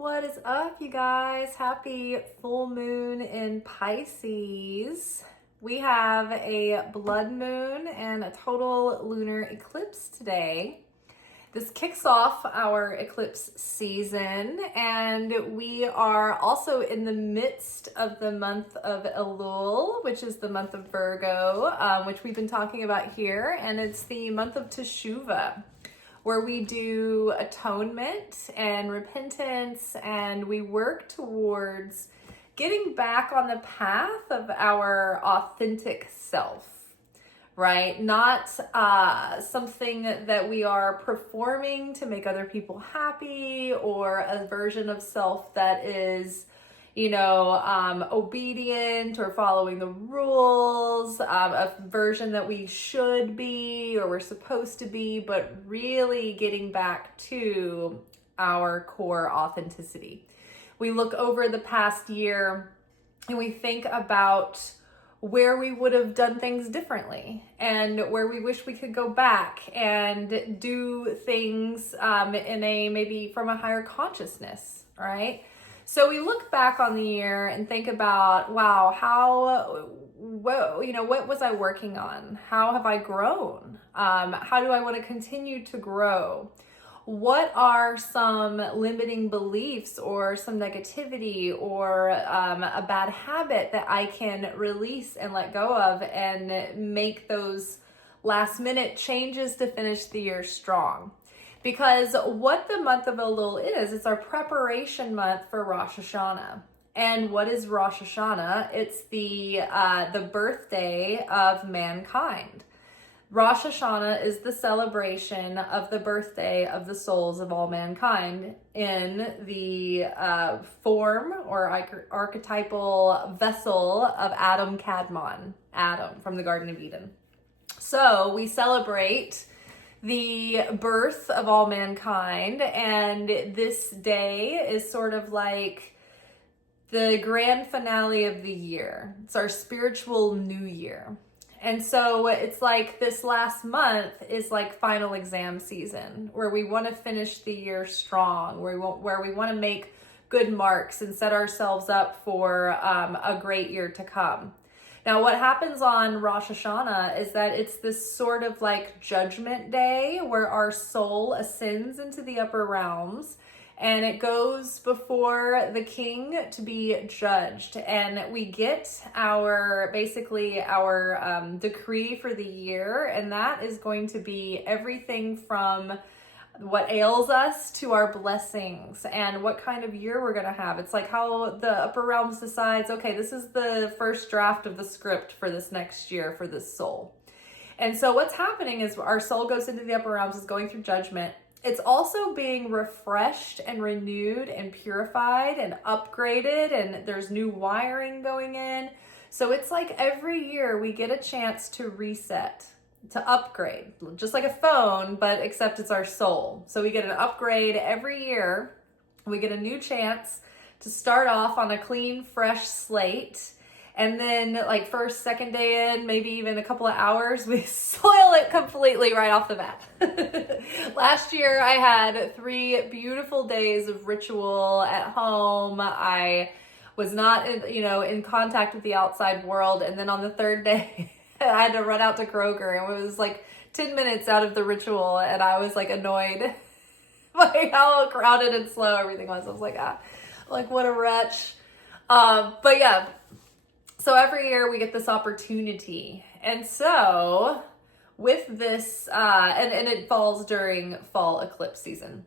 What is up, you guys? Happy full moon in Pisces. We have a blood moon and a total lunar eclipse today. This kicks off our eclipse season, and we are also in the midst of the month of Elul, which is the month of Virgo, which we've been talking about here, and it's the month of Teshuvah, where we do atonement and repentance, and we work towards getting back on the path of our authentic self, right? Not something that we are performing to make other people happy, or a version of self that is, obedient or following the rules, a version that we should be or we're supposed to be, but really getting back to our core authenticity. We look over the past year and we think about where we would have done things differently and where we wish we could go back and do things in a maybe from a higher consciousness, right? So we look back on the year and think about, wow, what was I working on? How have I grown? How do I want to continue to grow? What are some limiting beliefs or some negativity or a bad habit that I can release and let go of and make those last minute changes to finish the year strong? Because what the month of Elul is, it's our preparation month for Rosh Hashana. And what is Rosh Hashana? It's the birthday of mankind. Rosh Hashana is the celebration of the birthday of the souls of all mankind in the form or archetypal vessel of Adam Kadmon, Adam from the Garden of Eden. So we celebrate the birth of all mankind, and this day is sort of like the grand finale of the year. It's our spiritual new year. And so it's like this last month is like final exam season, where we want to finish the year strong, where we want to make good marks and set ourselves up for a great year to come. Now, what happens on Rosh Hashana is that it's this sort of like judgment day where our soul ascends into the upper realms and it goes before the king to be judged. And we get our decree for the year. And that is going to be everything from what ails us to our blessings and what kind of year we're going to have. It's like how the upper realms decides, okay, this is the first draft of the script for this next year for this soul. And so what's happening is our soul goes into the upper realms, is going through judgment. It's also being refreshed and renewed and purified and upgraded, and there's new wiring going in. So it's like every year we get a chance to reset, to upgrade, just like a phone, but except it's our soul. So we get an upgrade every year. We get a new chance to start off on a clean, fresh slate. And then like first, second day in, maybe even a couple of hours, we soil it completely right off the bat. Last year I had 3 beautiful days of ritual at home. I was not in contact with the outside world. And then on the third day, I had to run out to Kroger, and it was like 10 minutes out of the ritual, and I was like annoyed by how crowded and slow everything was. I was like, what a wretch. But yeah, so every year we get this opportunity. And so with this, and it falls during fall eclipse season.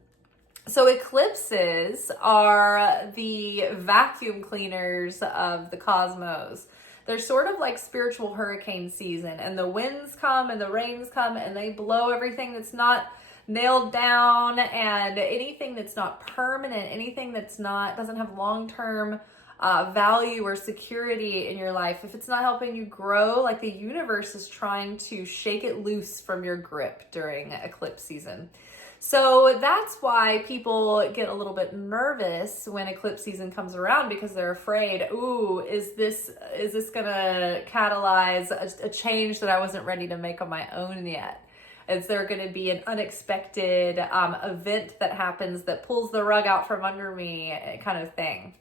So eclipses are the vacuum cleaners of the cosmos. They're sort of like spiritual hurricane season, and the winds come and the rains come and they blow everything that's not nailed down, and anything that's not permanent, anything that's doesn't have long-term value or security in your life. If it's not helping you grow, like the universe is trying to shake it loose from your grip during eclipse season. So that's why people get a little bit nervous when eclipse season comes around, because they're afraid, is this gonna catalyze a change that I wasn't ready to make on my own yet? Is there going to be an unexpected event that happens that pulls the rug out from under me, kind of thing?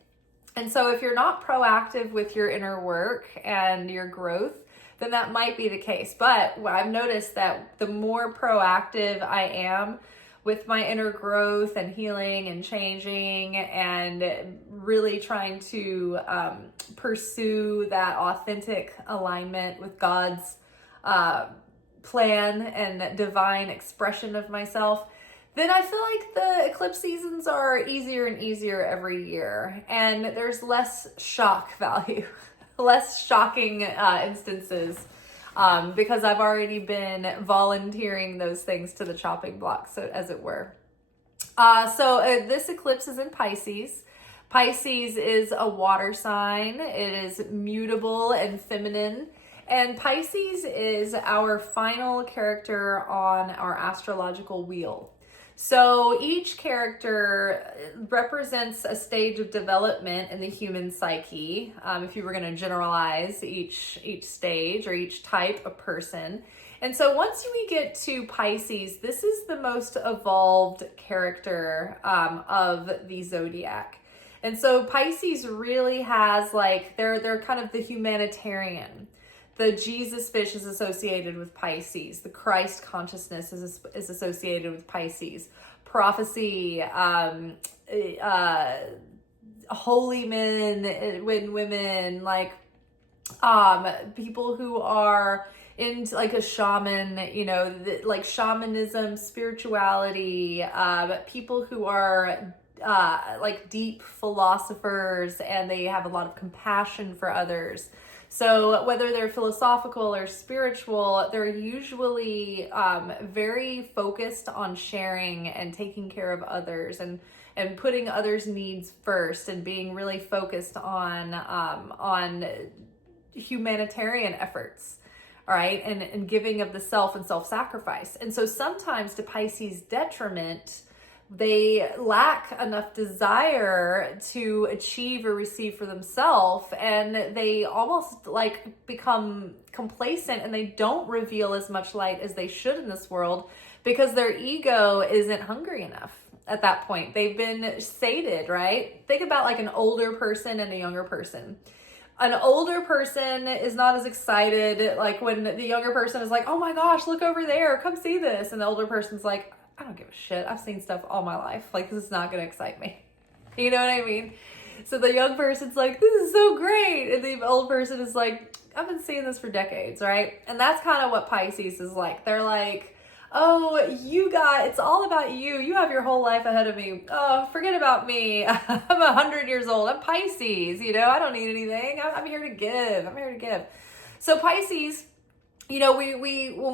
And so if you're not proactive with your inner work and your growth, then that might be the case. But I've noticed that the more proactive I am with my inner growth and healing and changing and really trying to pursue that authentic alignment with God's plan and divine expression of myself, then I feel like the eclipse seasons are easier and easier every year, and there's less shock value, less shocking instances, because I've already been volunteering those things to the chopping block, so as it were. So this eclipse is in Pisces. Pisces is a water sign. It is mutable and feminine. And Pisces is our final character on our astrological wheel. So each character represents a stage of development in the human psyche. If you were going to generalize each stage or each type of person. And so once we get to Pisces, this is the most evolved character of the zodiac. And so Pisces really has like, they're kind of the humanitarian. The Jesus fish is associated with Pisces. The Christ consciousness is associated with Pisces. Prophecy, holy men, women, like people who are into like a shaman, you know, like shamanism, spirituality, people who are like deep philosophers, and they have a lot of compassion for others. So whether they're philosophical or spiritual, they're usually very focused on sharing and taking care of others, and putting others' needs first, and being really focused on humanitarian efforts, all right, and giving of the self and self-sacrifice. And so sometimes, to Pisces' detriment, they lack enough desire to achieve or receive for themselves, and they almost like become complacent, and they don't reveal as much light as they should in this world because their ego isn't hungry enough at that point. They've been sated, right? Think about like an older person and a younger person. An older person is not as excited like when the younger person is like, oh my gosh, look over there, come see this. And the older person's like, I don't give a shit. I've seen stuff all my life. Like, this is not going to excite me. You know what I mean? So the young person's like, this is so great. And the old person is like, I've been seeing this for decades, right? And that's kind of what Pisces is like. They're like, oh, it's all about you. You have your whole life ahead of me. Oh, forget about me. I'm 100 years old. I'm Pisces, you know, I don't need anything. I'm here to give. I'm here to give. So Pisces, you know, when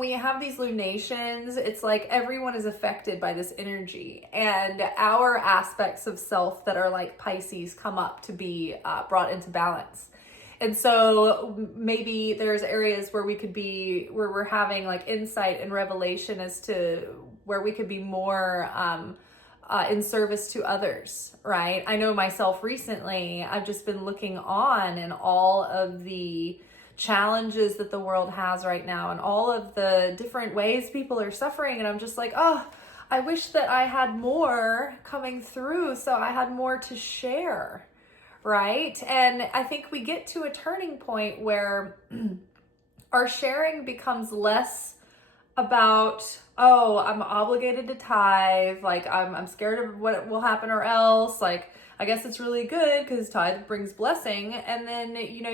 we have these lunations, it's like everyone is affected by this energy, and our aspects of self that are like Pisces come up to be brought into balance. And so maybe there's areas where we're having like insight and revelation as to where we could be more in service to others, right? I know myself recently, I've just been looking on and all of the challenges that the world has right now and all of the different ways people are suffering. And I'm just like, oh, I wish that I had more coming through so I had more to share, right? And I think we get to a turning point where our sharing becomes less about, oh, I'm obligated to tithe, like I'm scared of what will happen or else, like I guess it's really good because tithe brings blessing. And then, you know,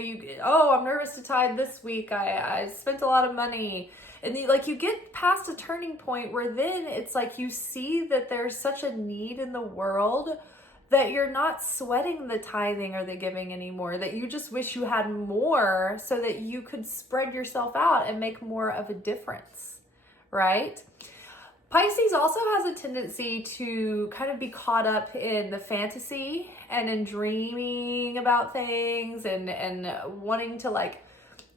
I'm nervous to tithe this week. I spent a lot of money. And you get past a turning point where then it's like you see that there's such a need in the world that you're not sweating the tithing or the giving anymore, that you just wish you had more so that you could spread yourself out and make more of a difference, right? Pisces also has a tendency to kind of be caught up in the fantasy and in dreaming about things and wanting to like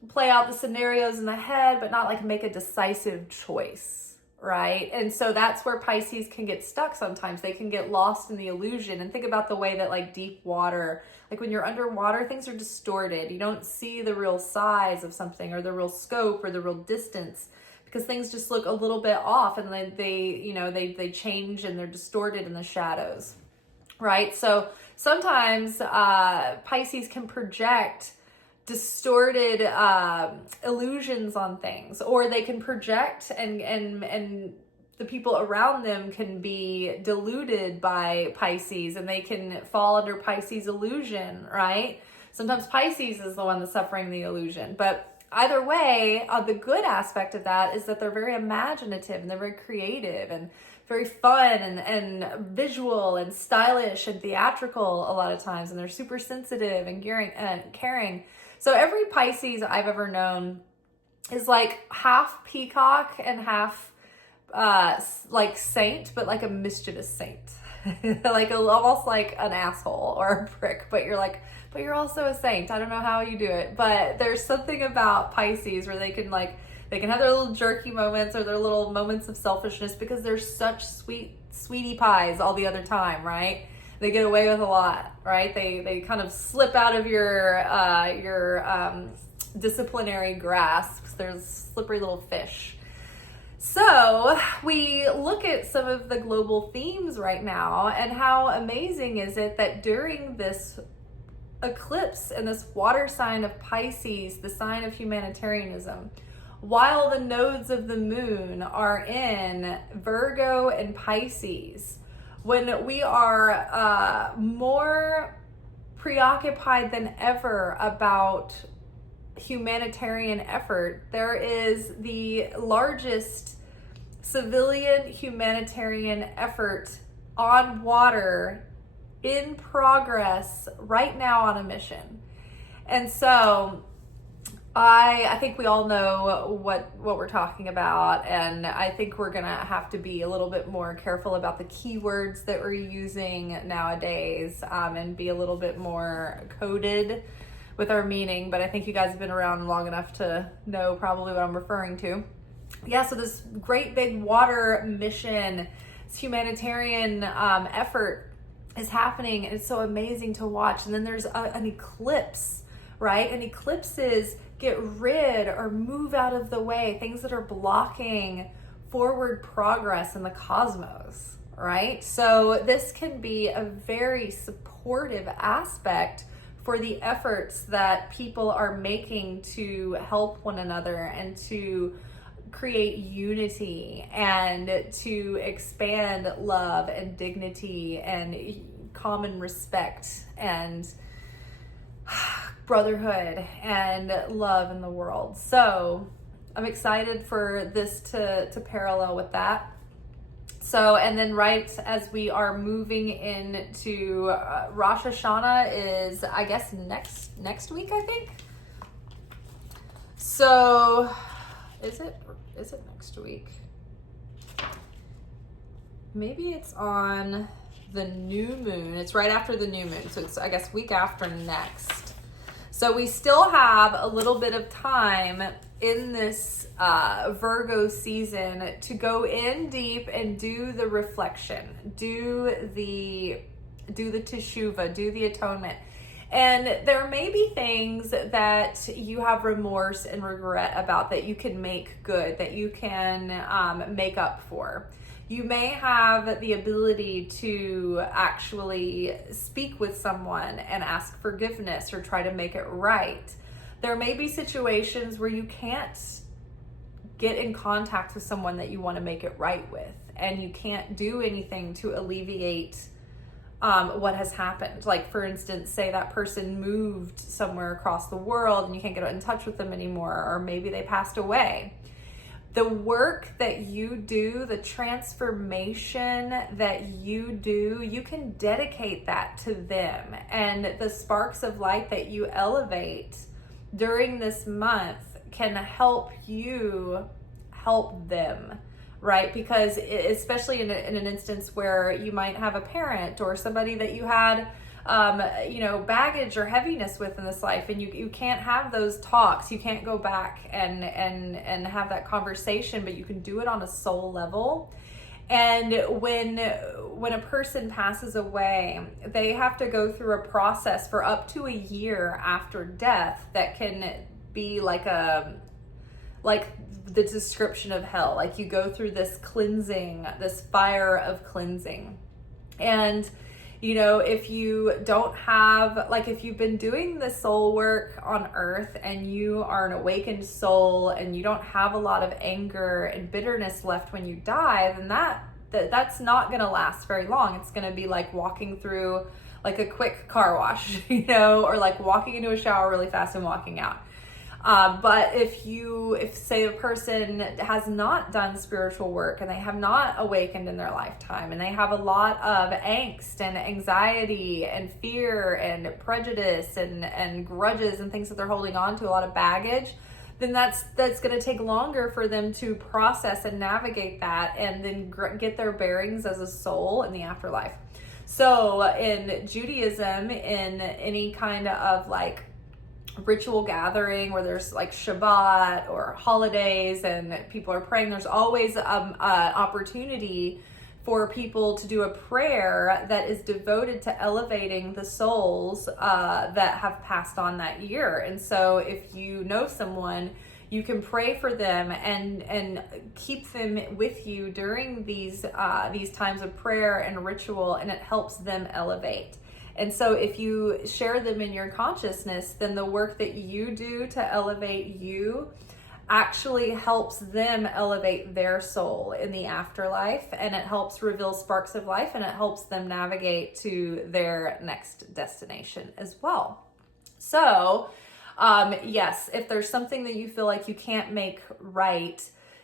play out the scenarios in the head, but not like make a decisive choice, right? And so that's where Pisces can get stuck sometimes. They can get lost in the illusion. And think about the way that like deep water, like when you're underwater, things are distorted. You don't see the real size of something or the real scope or the real distance, because things just look a little bit off, and they change and they're distorted in the shadows, right? So sometimes Pisces can project distorted illusions on things, or they can project and the people around them can be deluded by Pisces, and they can fall under Pisces illusion, right? Sometimes Pisces is the one that's suffering the illusion, but either way, the good aspect of that is that they're very imaginative and they're very creative and very fun and visual and stylish and theatrical a lot of times, and they're super sensitive and caring. So every Pisces I've ever known is like half peacock and half like saint, but like a mischievous saint. Like almost like an asshole or a prick, but you're also a saint. I don't know how you do it, but there's something about Pisces where they can have their little jerky moments or their little moments of selfishness, because they're such sweetie pies all the other time, right? They get away with a lot, right? They kind of slip out of your disciplinary grasp. There's slippery little fish. So we look at some of the global themes right now, and how amazing is it that during this eclipse in this water sign of Pisces, the sign of humanitarianism, while the nodes of the moon are in Virgo and Pisces, when we are more preoccupied than ever about humanitarian effort, there is the largest civilian humanitarian effort on water in progress right now on a mission. And so I think we all know what we're talking about, and I think we're gonna have to be a little bit more careful about the keywords that we're using nowadays, and be a little bit more coded with our meaning. But I think you guys have been around long enough to know probably what I'm referring to. Yeah, so this great big water mission, this humanitarian effort is happening, and it's so amazing to watch. And then there's an eclipse, right? And eclipses get rid or move out of the way things that are blocking forward progress in the cosmos, right? So this can be a very supportive aspect for the efforts that people are making to help one another and to create unity and to expand love and dignity and common respect and brotherhood and love in the world. So I'm excited for this to parallel with that. So, and then right as we are moving into Rosh Hashana is, I guess, next week, I think. So is it next week? Maybe it's on the new moon. It's right after the new moon. So it's, I guess, week after next. So we still have a little bit of time in this Virgo season to go in deep and do the reflection, do the teshuvah, do the atonement. And there may be things that you have remorse and regret about that you can make good, that you can make up for. You may have the ability to actually speak with someone and ask forgiveness or try to make it right. There may be situations where you can't get in contact with someone that you want to make it right with, and you can't do anything to alleviate what has happened. Like, for instance, say that person moved somewhere across the world and you can't get in touch with them anymore, or maybe they passed away. The work that you do, the transformation that you do, you can dedicate that to them. And the sparks of light that you elevate during this month can help you help them, right? Because especially in an instance where you might have a parent or somebody that you had baggage or heaviness with in this life, and you can't have those talks, you can't go back and have that conversation, but you can do it on a soul level. And when a person passes away, they have to go through a process for up to a year after death that can be like a like the description of hell. Like you go through this cleansing, this fire of cleansing. And you know, if you don't have, like if you've been doing the soul work on earth and you are an awakened soul and you don't have a lot of anger and bitterness left when you die, then that's not going to last very long. It's going to be like walking through like a quick car wash, you know, or like walking into a shower really fast and walking out. But if say a person has not done spiritual work and they have not awakened in their lifetime and they have a lot of angst and anxiety and fear and prejudice and grudges and things that they're holding on to, a lot of baggage, then that's going to take longer for them to process and navigate that and then get their bearings as a soul in the afterlife. So in Judaism, in any kind of like ritual gathering where there's like Shabbat or holidays and people are praying, there's always an opportunity for people to do a prayer that is devoted to elevating the souls that have passed on that year. And so if you know someone, you can pray for them and keep them with you during these times of prayer and ritual, and it helps them elevate. And so if you share them in your consciousness, then the work that you do to elevate you actually helps them elevate their soul in the afterlife, and it helps reveal sparks of life, and it helps them navigate to their next destination as well. So, yes, if there's something that you feel like you can't make right,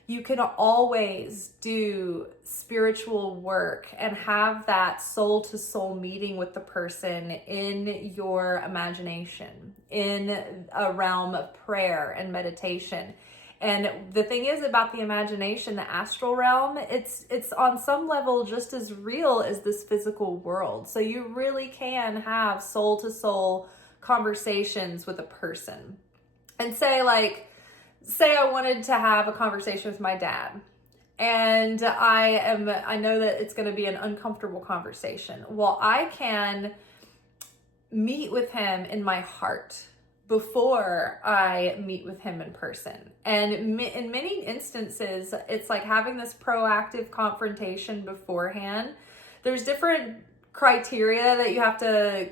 you can always do spiritual work and have that soul to soul meeting with the person in your imagination, in a realm of prayer and meditation. And the thing is about the imagination, the astral realm, it's on some level just as real as this physical world. So you really can have soul to soul conversations with a person. And say I wanted to have a conversation with my dad, and I know that it's going to be an uncomfortable conversation. Well, I can meet with him in my heart before I meet with him in person. And in many instances, it's like having this proactive confrontation beforehand. There's different criteria that you have to,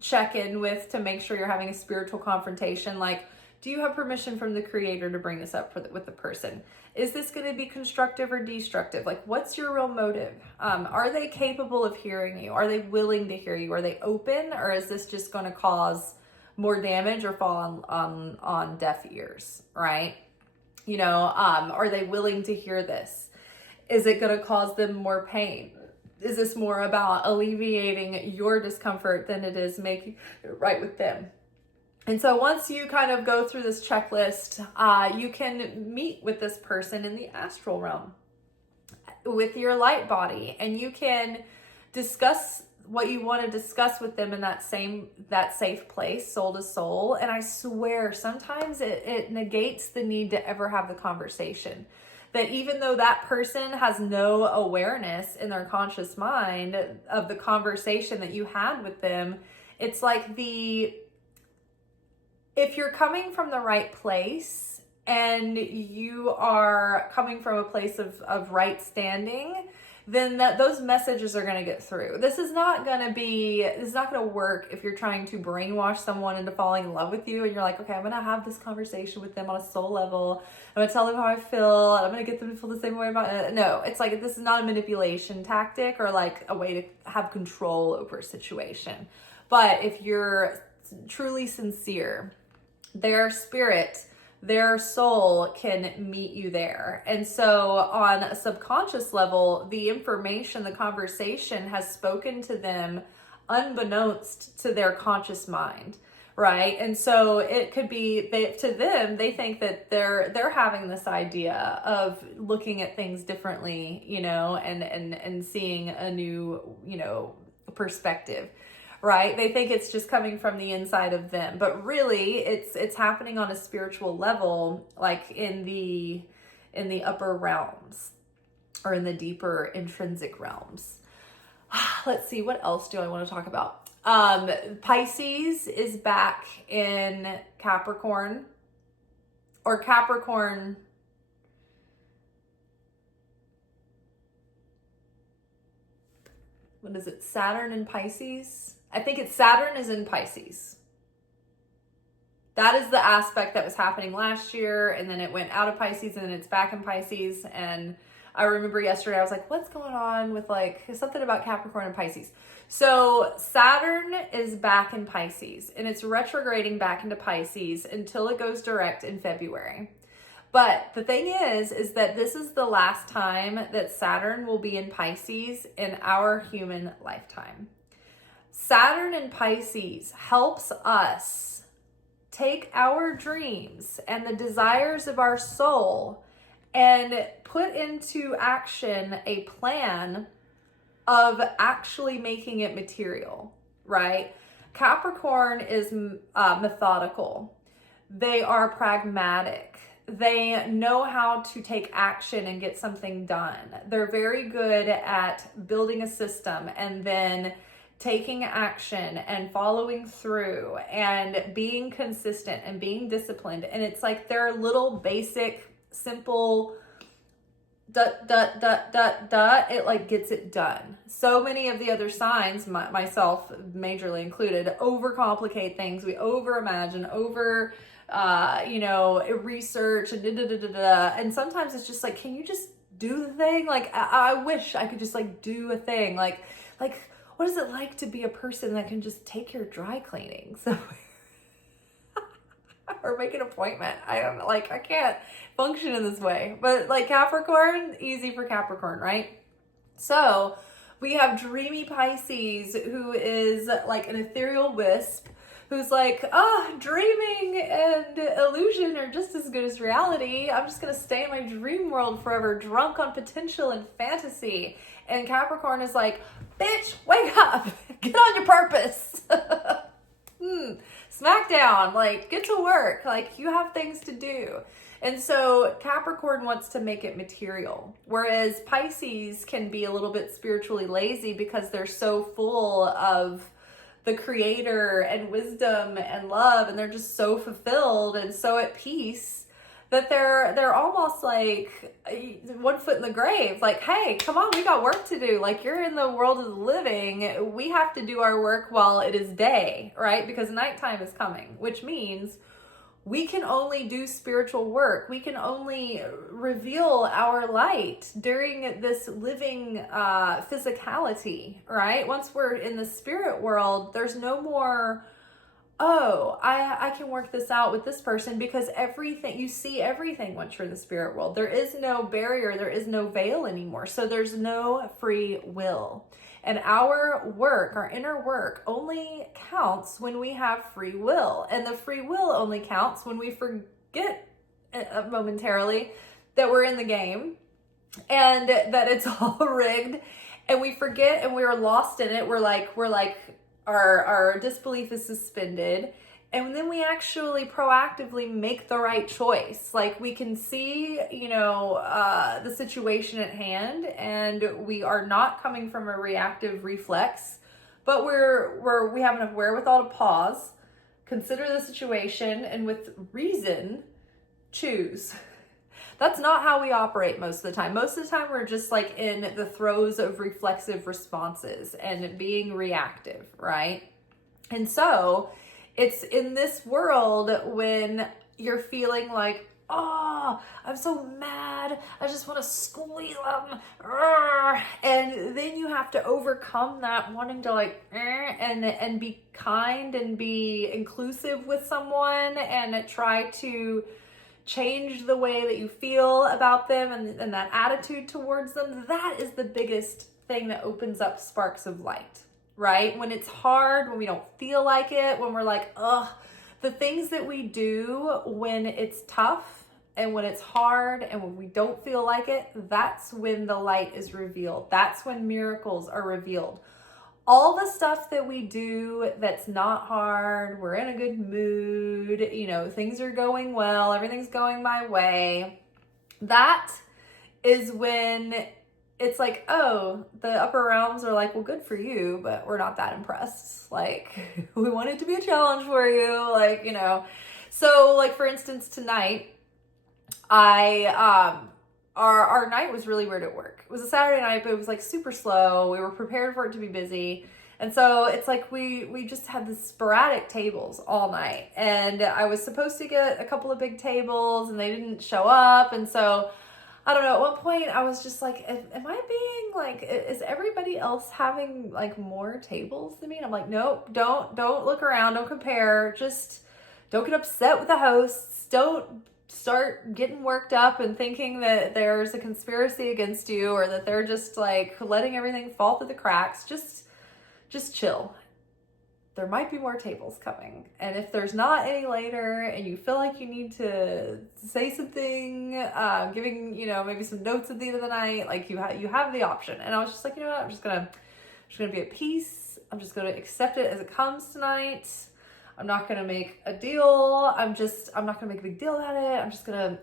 check in with to make sure you're having a spiritual confrontation. Like, do you have permission from the creator to bring this up with the person? Is this going to be constructive or destructive? Like, what's your real motive? Are they capable of hearing you? Are they willing to hear you? Are they open? Or is this just going to cause more damage or fall on deaf ears, right? Are they willing to hear this? Is it going to cause them more pain? Is this more about alleviating your discomfort than it is making it right with them? And so once you kind of go through this checklist, you can meet with this person in the astral realm with your light body, and you can discuss what you want to discuss with them in that safe place, soul to soul. And I swear, sometimes it negates the need to ever have the conversation. That even though that person has no awareness in their conscious mind of the conversation that you had with them, it's like if you're coming from the right place and you are coming from a place of right standing, then those messages are going to get through. This is not going to work if you're trying to brainwash someone into falling in love with you and you're like, okay, I'm going to have this conversation with them on a soul level. I'm going to tell them how I feel, and I'm going to get them to feel the same way about it. No, it's like, this is not a manipulation tactic or like a way to have control over a situation. But if you're truly sincere, their spirit, their soul can meet you there. And so on a subconscious level, the information, the conversation has spoken to them unbeknownst to their conscious mind, right? And so it could be they think that they're having this idea of looking at things differently, and seeing a new, perspective. Right? They think it's just coming from the inside of them, but really it's happening on a spiritual level, like in the upper realms or in the deeper intrinsic realms. Let's see, what else do I want to talk about? Pisces is back in Capricorn. or Capricorn. What is it? Saturn in Pisces? I think it's Saturn is in Pisces. That is the aspect that was happening last year, and then it went out of Pisces, and then it's back in Pisces. And I remember yesterday I was like, what's going on with like something about Capricorn and Pisces? So Saturn is back in Pisces, and it's retrograding back into Pisces until it goes direct in February. But the thing is that this is the last time that Saturn will be in Pisces in our human lifetime. Saturn in Pisces helps us take our dreams and the desires of our soul and put into action a plan of actually making it material, right? Capricorn is methodical. They are pragmatic. They know how to take action and get something done. They're very good at building a system and then taking action and following through and being consistent and being disciplined. And it's like their little basic, simple it like gets it done. So many of the other signs, myself majorly included, overcomplicate things. We overimagine, research and and sometimes it's just like, can you just do the thing? Like I wish I could just like do a thing. Like what is it like to be a person that can just take your dry cleaning? So or make an appointment. I don't know, like I can't function in this way. But like Capricorn, easy for Capricorn, right? So we have dreamy Pisces, who is like an ethereal wisp, who's like, dreaming and illusion are just as good as reality. I'm just gonna stay in my dream world forever, drunk on potential and fantasy. And Capricorn is like, bitch, wake up, get on your purpose. Smackdown, like get to work, like you have things to do. And so Capricorn wants to make it material, whereas Pisces can be a little bit spiritually lazy because they're so full of the creator and wisdom and love, and they're just so fulfilled and so at peace that they're almost like one foot in the grave. Like, hey, come on, we got work to do. Like, you're in the world of the living. We have to do our work while it is day, right? Because nighttime is coming, which means we can only do spiritual work. We can only reveal our light during this living physicality, right? Once we're in the spirit world, there's no more, I can work this out with this person, because everything, you see everything once you're in the spirit world. There is no barrier, there is no veil anymore. So there's no free will. And our work, our inner work, only counts when we have free will. And the free will only counts when we forget momentarily that we're in the game and that it's all rigged, and we forget and we're lost in it. We're like our disbelief is suspended, and then we actually proactively make the right choice. Like, we can see, the situation at hand, and we are not coming from a reactive reflex, but we have enough wherewithal to pause, consider the situation, and with reason, choose. That's not how we operate most of the time. Most of the time, we're just like in the throes of reflexive responses and being reactive, right? And so it's in this world when you're feeling like, I'm so mad, I just want to squeal them. And then you have to overcome that, wanting to and be kind and be inclusive with someone, and try to change the way that you feel about them and that attitude towards them. That is the biggest thing that opens up sparks of light, right? When it's hard, when we don't feel like it, when we're like, the things that we do when it's tough and when it's hard and when we don't feel like it, that's when the light is revealed. That's when miracles are revealed. All the stuff that we do that's not hard, we're in a good mood, things are going well, everything's going my way. That is when it's like, the upper realms are like, well, good for you, but we're not that impressed. Like, we want it to be a challenge for you, So, like, for instance, tonight, Our night was really weird at work. It was a Saturday night, but it was like super slow. We were prepared for it to be busy. And so it's like we just had the sporadic tables all night. And I was supposed to get a couple of big tables and they didn't show up. And so I don't know, at one point I was just like, am I being like, is everybody else having like more tables than me? And I'm like, nope, don't look around, don't compare, just don't get upset with the hosts, don't start getting worked up and thinking that there's a conspiracy against you or that they're just like letting everything fall through the cracks. Just chill. There might be more tables coming. And if there's not any later and you feel like you need to say something, giving, maybe some notes at the end of the night, like you have the option. And I was just like, you know what, I'm just gonna be at peace. I'm just gonna accept it as it comes tonight. I'm not gonna make a deal. I'm not gonna make a big deal about it. I'm just gonna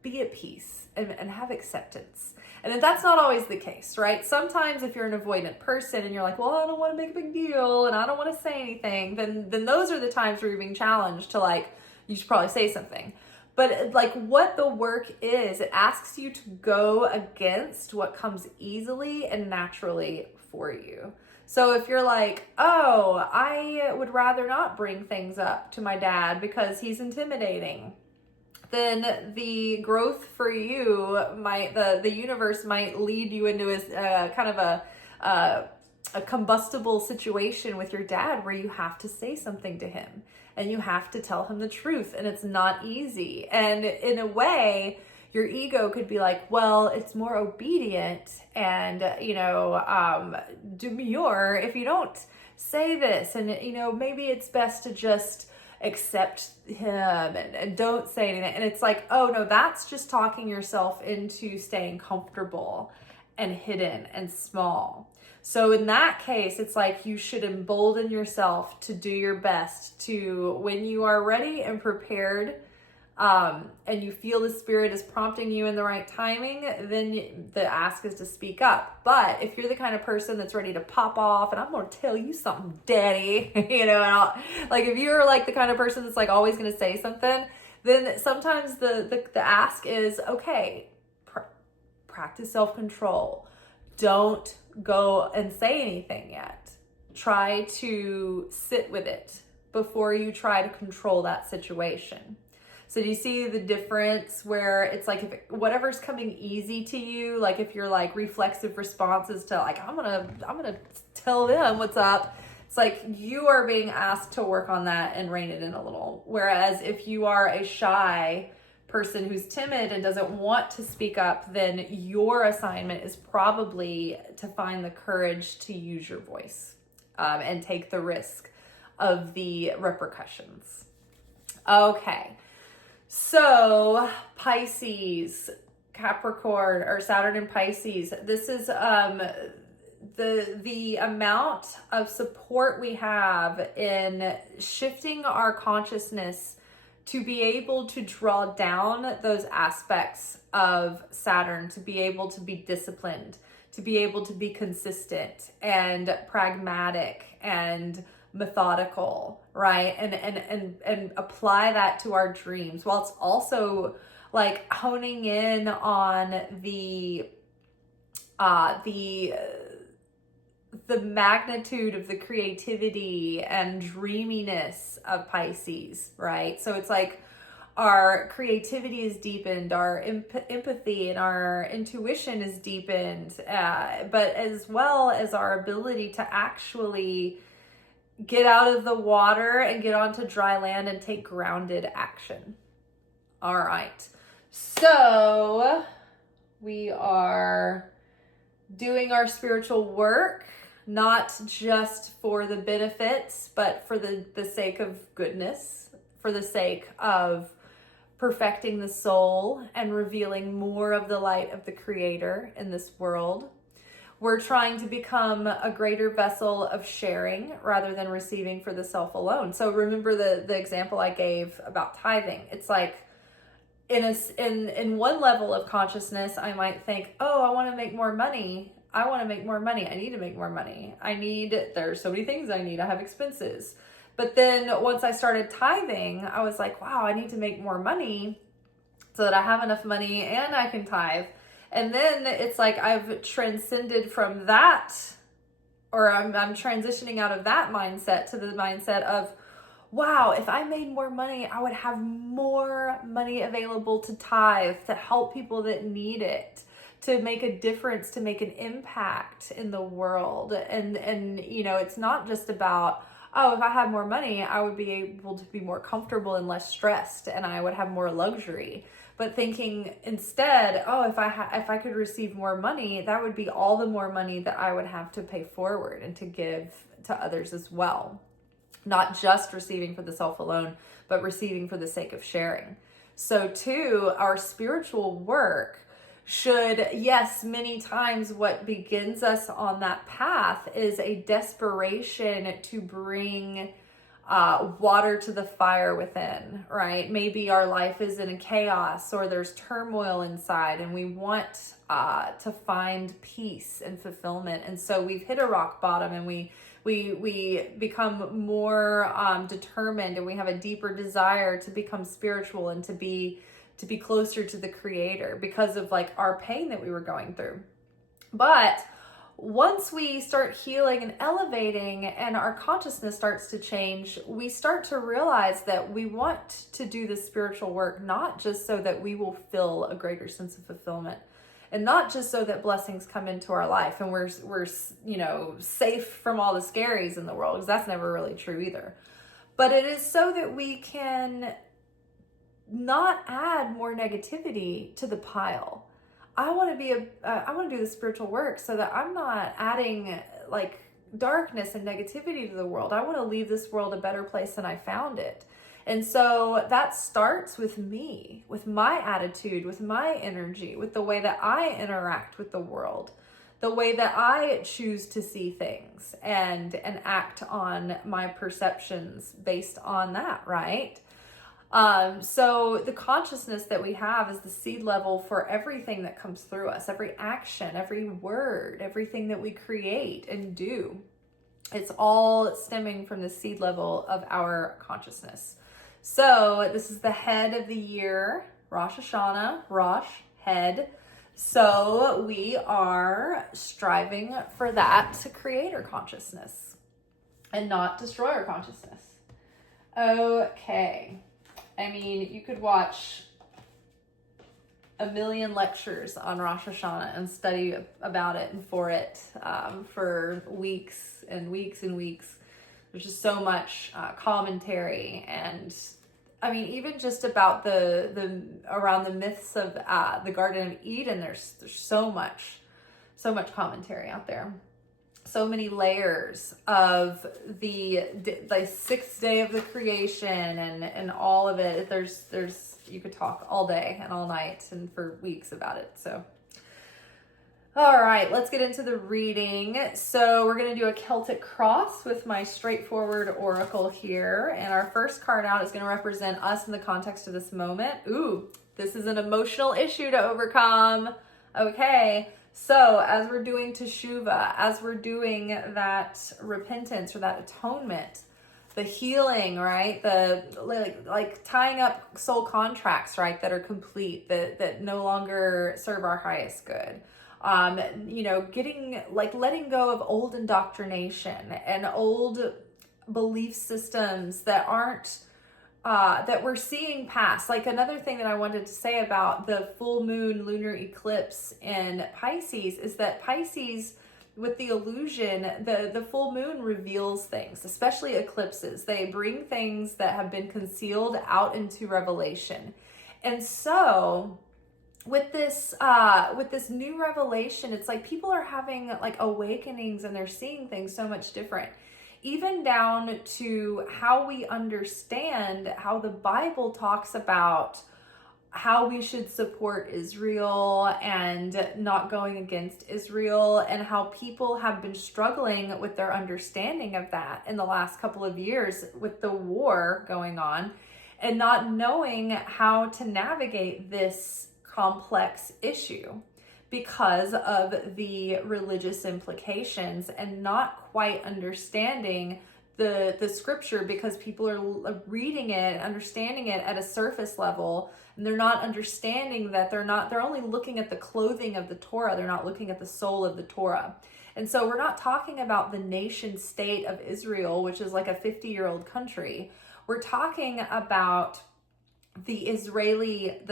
be at peace and have acceptance. And that's not always the case, right? Sometimes if you're an avoidant person and you're like, well, I don't want to make a big deal and I don't want to say anything, then those are the times where you're being challenged to like, you should probably say something. But like what the work is, it asks you to go against what comes easily and naturally for you. So if you're like, oh, I would rather not bring things up to my dad because he's intimidating, then the growth for you the universe might lead you into a kind of a combustible situation with your dad where you have to say something to him and you have to tell him the truth, and it's not easy. And in a way, your ego could be like, well, it's more obedient and demure if you don't say this, and maybe it's best to just accept him and don't say anything. And it's like, oh no, that's just talking yourself into staying comfortable and hidden and small. So in that case, it's like you should embolden yourself to do your best to, when you are ready and prepared, and you feel the spirit is prompting you in the right timing, then the ask is to speak up. But if you're the kind of person that's ready to pop off and I'm going to tell you something, daddy, like if you're like the kind of person that's like always going to say something, then sometimes the ask is, okay, practice self-control. Don't go and say anything yet. Try to sit with it before you try to control that situation. So do you see the difference where it's like if whatever's coming easy to you, like if you're like reflexive responses to like, I'm gonna tell them what's up. It's like you are being asked to work on that and rein it in a little. Whereas if you are a shy person who's timid and doesn't want to speak up, then your assignment is probably to find the courage to use your voice and take the risk of the repercussions. Okay. So Pisces, Capricorn, or Saturn in Pisces, this is the amount of support we have in shifting our consciousness to be able to draw down those aspects of Saturn, to be able to be disciplined, to be able to be consistent and pragmatic and methodical, right? And apply that to our dreams, while it's also like honing in on the magnitude of the creativity and dreaminess of Pisces, right? So it's like our creativity is deepened, our empathy and our intuition is deepened, but as well as our ability to actually get out of the water and get onto dry land and take grounded action. All right. So we are doing our spiritual work, not just for the benefits, but for the sake of goodness, for the sake of perfecting the soul and revealing more of the light of the Creator in this world. We're trying to become a greater vessel of sharing rather than receiving for the self alone. So remember the example I gave about tithing. It's like in one level of consciousness, I might think, oh, I want to make more money. I want to make more money. I need to make more money. There's so many things I need. I have expenses. But then once I started tithing, I was like, wow, I need to make more money so that I have enough money and I can tithe. And then it's like I've transcended from that, or I'm transitioning out of that mindset to the mindset of, wow, if I made more money, I would have more money available to tithe, to help people that need it, to make a difference, to make an impact in the world. And you know, it's not just about, oh, if I had more money, I would be able to be more comfortable and less stressed, and I would have more luxury. But thinking instead, oh, if I could receive more money, that would be all the more money that I would have to pay forward and to give to others as well. Not just receiving for the self alone, but receiving for the sake of sharing. So too, our spiritual work should, yes, many times what begins us on that path is a desperation to bring water to the fire within, right? Maybe our life is in a chaos or there's turmoil inside, and we want to find peace and fulfillment. And so we've hit a rock bottom, and we become more determined, and we have a deeper desire to become spiritual and to be closer to the Creator because of like our pain that we were going through. But once we start healing and elevating and our consciousness starts to change, we start to realize that we want to do the spiritual work, not just so that we will feel a greater sense of fulfillment, and not just so that blessings come into our life and we're you know, safe from all the scaries in the world, because that's never really true either. But it is so that we can not add more negativity to the pile. I want to do the spiritual work so that I'm not adding like darkness and negativity to the world. I want to leave this world a better place than I found it. And so that starts with me, with my attitude, with my energy, with the way that I interact with the world, the way that I choose to see things and act on my perceptions based on that, right? So the consciousness that we have is the seed level for everything that comes through us, every action, every word, everything that we create and do. It's all stemming from the seed level of our consciousness. So this is the head of the year, Rosh Hashana, Rosh, head. So we are striving for that to create our consciousness and not destroy our consciousness. Okay. I mean, you could watch a million lectures on Rosh Hashana and study about it and for it for weeks and weeks and weeks. There's just so much commentary, and I mean, even just about the around the myths of the Garden of Eden. There's so much commentary out there. So many layers of the sixth day of the creation and all of it. There's you could talk all day and all night and for weeks about it. So, all right, let's get into the reading. So we're going to do a Celtic cross with my straightforward oracle here. And our first card out is going to represent us in the context of this moment. Ooh, this is an emotional issue to overcome. Okay. So as we're doing teshuvah, as we're doing that repentance or that atonement, the healing, right? The like tying up soul contracts, right? That are complete, that no longer serve our highest good. You know, letting go of old indoctrination and old belief systems that aren't that we're seeing past. Like another thing that I wanted to say about the full moon lunar eclipse in Pisces is that Pisces, with the illusion, the full moon reveals things, especially eclipses. They bring things that have been concealed out into revelation. And so with this new revelation, it's like people are having like awakenings and they're seeing things so much different. Even down to how we understand how the Bible talks about how we should support Israel and not going against Israel, and how people have been struggling with their understanding of that in the last couple of years with the war going on and not knowing how to navigate this complex issue because of the religious implications and not quite understanding the scripture because people are reading it, understanding it at a surface level, and they're not understanding that they're only looking at the clothing of the Torah. They're not looking at the soul of the Torah. And so we're not talking about the nation state of Israel, which is like a 50-year-old country. We're talking about the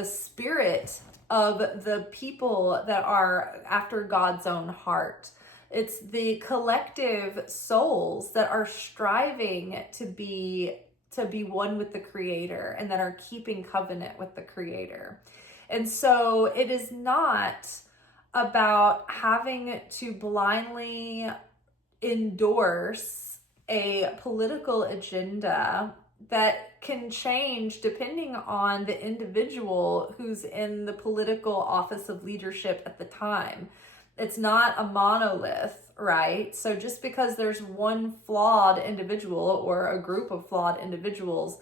spirit of the people that are after God's own heart. It's the collective souls that are striving to be one with the Creator and that are keeping covenant with the Creator. And so it is not about having to blindly endorse a political agenda that can change depending on the individual who's in the political office of leadership at the time. It's not a monolith, right? So just because there's one flawed individual or a group of flawed individuals,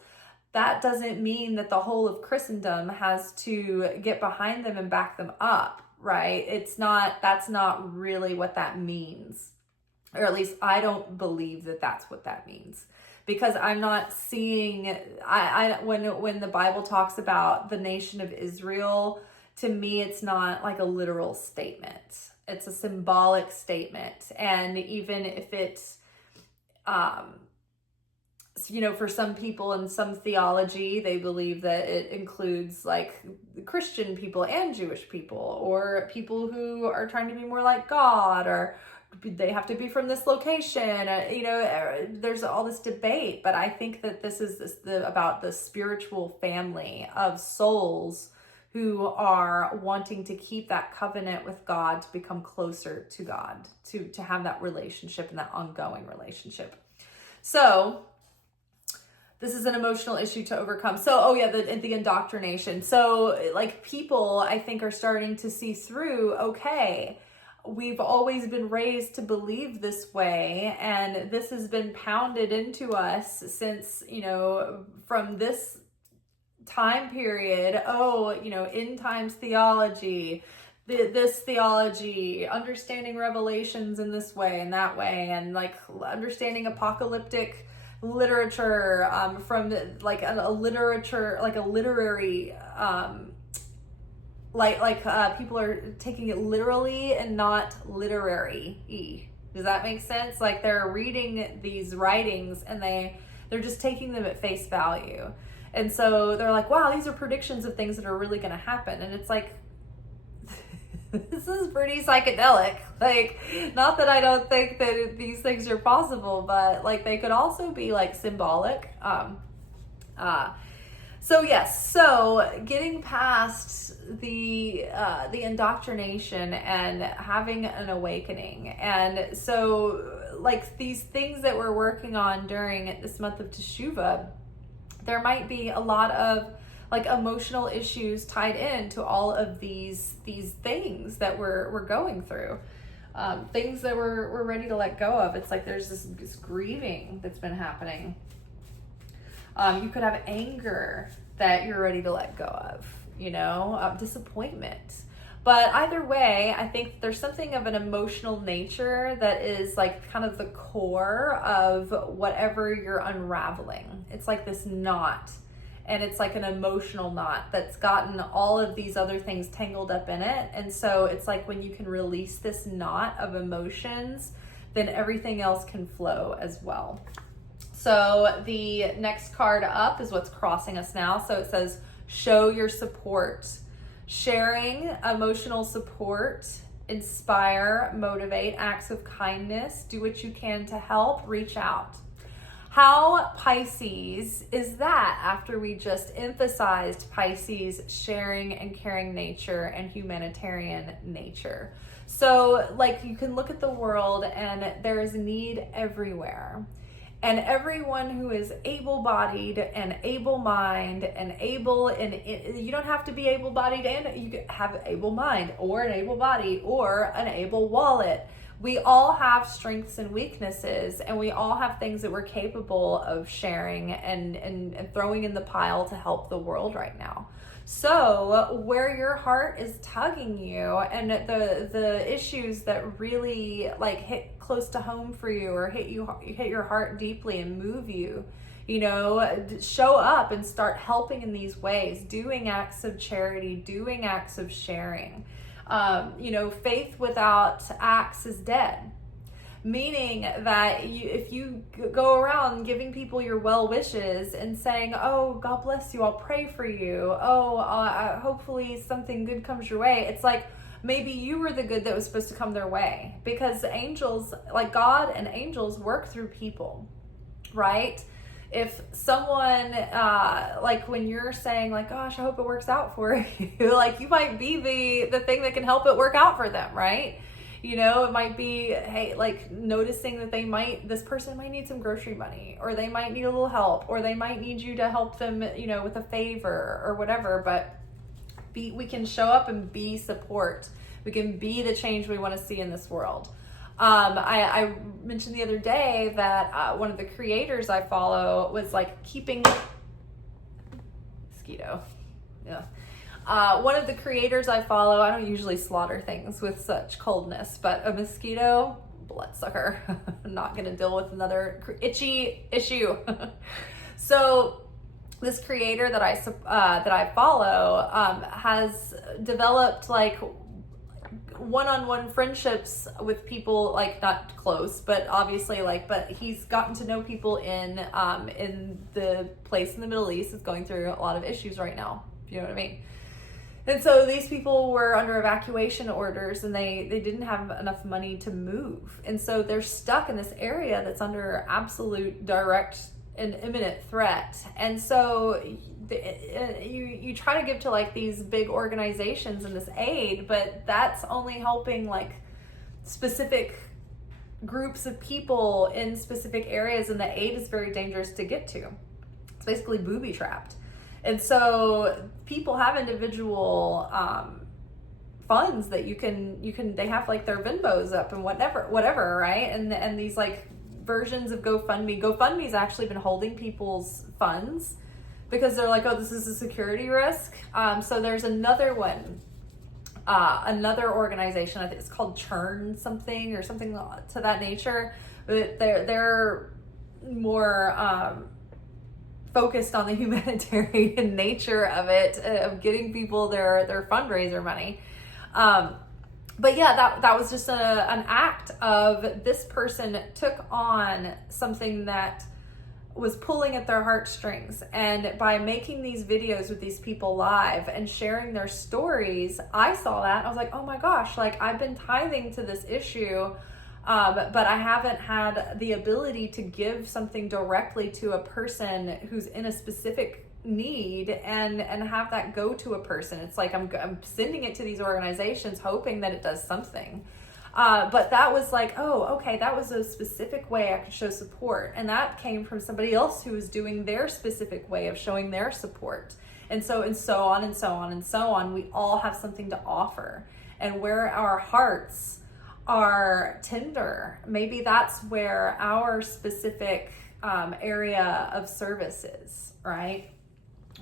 that doesn't mean that the whole of Christendom has to get behind them and back them up, right? That's not really what that means. Or at least I don't believe that that's what that means. Because I'm not seeing, when the Bible talks about the nation of Israel, to me, it's not like a literal statement. It's a symbolic statement. And even if it's, for some people in some theology, they believe that it includes like Christian people and Jewish people, or people who are trying to be more like God, or they have to be from this location. There's all this debate, but I think that this is about the spiritual family of souls who are wanting to keep that covenant with God, to become closer to God, to have that relationship and that ongoing relationship. So this is an emotional issue to overcome. So, the indoctrination. So like people, I think, are starting to see through, okay, we've always been raised to believe this way, and this has been pounded into us since, from this time period. End times theology, this theology, understanding revelations in this way and that way, and like understanding apocalyptic literature from a literary people are taking it literally and not literary. Does that make sense? Like they're reading these writings and they're just taking them at face value. And so they're like, wow, these are predictions of things that are really going to happen. And it's like, this is pretty psychedelic. Like, not that I don't think that these things are possible, but like they could also be like symbolic. So getting past the indoctrination and having an awakening. And so like these things that we're working on during this month of Teshuvah, there might be a lot of like emotional issues tied into all of these things that we're going through. Things that we're ready to let go of. It's like there's this grieving that's been happening. You could have anger that you're ready to let go of, disappointment. But either way, I think there's something of an emotional nature that is like kind of the core of whatever you're unraveling. It's like this knot, and it's like an emotional knot that's gotten all of these other things tangled up in it. And so it's like when you can release this knot of emotions, then everything else can flow as well. So the next card up is what's crossing us now. So it says, show your support. Sharing emotional support, inspire, motivate, acts of kindness, do what you can to help, reach out. How Pisces is that after we just emphasized Pisces sharing and caring nature and humanitarian nature? So like you can look at the world and there is need everywhere. And everyone who is able-bodied and able-mind and you don't have to be able-bodied, and you can have able mind or an able body or an able wallet. We all have strengths and weaknesses, and we all have things that we're capable of sharing and throwing in the pile to help the world right now. So where your heart is tugging you and the issues that really like hit close to home for you or hit your heart deeply and move you. You know, show up and start helping in these ways, doing acts of charity, doing acts of sharing. You know, faith without acts is dead. Meaning that if you go around giving people your well wishes and saying, oh, God bless you, I'll pray for you, hopefully something good comes your way, it's like maybe you were the good that was supposed to come their way. Because angels, like God and angels, work through people, right? If someone, like when you're saying like, gosh, I hope it works out for you, like you might be the thing that can help it work out for them, right? You know, it might be, hey, like noticing that this person might need some grocery money, or they might need a little help, or they might need you to help them, you know, with a favor or whatever. But we can show up and be support. We can be the change we want to see in this world. I mentioned the other day that one of the creators I follow was like keeping mosquito. Yeah. One of the creators I follow, I don't usually slaughter things with such coldness, but a mosquito, bloodsucker. I'm not going to deal with another itchy issue. So this creator that I follow has developed like one-on-one friendships with people, like not close, but obviously but he's gotten to know people in the place in the Middle East is going through a lot of issues right now. You know what I mean? And so these people were under evacuation orders and they didn't have enough money to move. And so they're stuck in this area that's under absolute direct and imminent threat. And so you try to give to like these big organizations and this aid, but that's only helping like specific groups of people in specific areas, and the aid is very dangerous to get to. It's basically booby trapped. And so people have individual funds that you can they have like their Venmos up and whatever, right? And these like versions of GoFundMe's actually been holding people's funds because they're like, oh, this is a security risk. So there's another one, another organization, I think it's called Churn something or something to that nature, but they're more focused on the humanitarian nature of it, of getting people their fundraiser money. But yeah, that was just an act of this person took on something that was pulling at their heartstrings. And by making these videos with these people live and sharing their stories, I saw that. I was like, oh my gosh, like I've been tithing to this issue, but I haven't had the ability to give something directly to a person who's in a specific need and have that go to a person. It's like I'm sending it to these organizations hoping that it does something. But that was like, oh, okay, that was a specific way I could show support. And that came from somebody else who was doing their specific way of showing their support. And so on and so on and so on. We all have something to offer. And where our hearts are tender, maybe that's where our specific area of service is, right?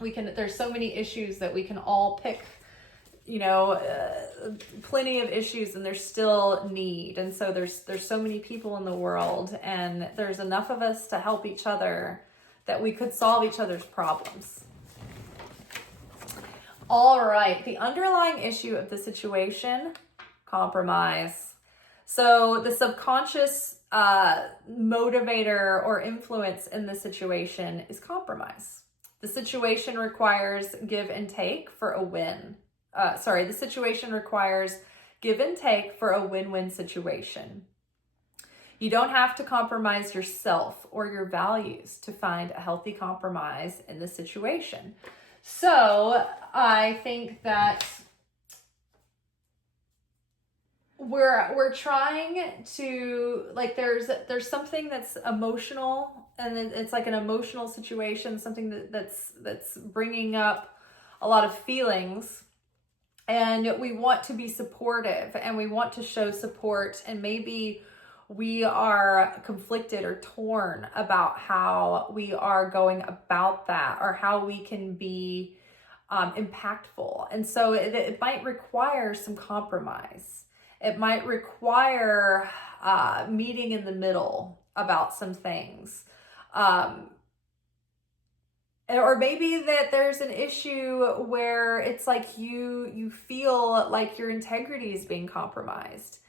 There's so many issues that we can all pick, plenty of issues, and there's still need. And so there's so many people in the world, and there's enough of us to help each other that we could solve each other's problems. All right, the underlying issue of the situation, compromise. So the subconscious motivator or influence in the situation is compromise. The situation requires give and take for a win. The situation requires give and take for a win-win situation. You don't have to compromise yourself or your values to find a healthy compromise in the situation. So I think that we're trying to, like, there's something that's emotional, and it's like an emotional situation, something that's bringing up a lot of feelings, and we want to be supportive and we want to show support, and maybe we are conflicted or torn about how we are going about that or how we can be impactful. And so it might require some compromise. It might require meeting in the middle about some things. Or maybe that there's an issue where it's like you feel like your integrity is being compromised,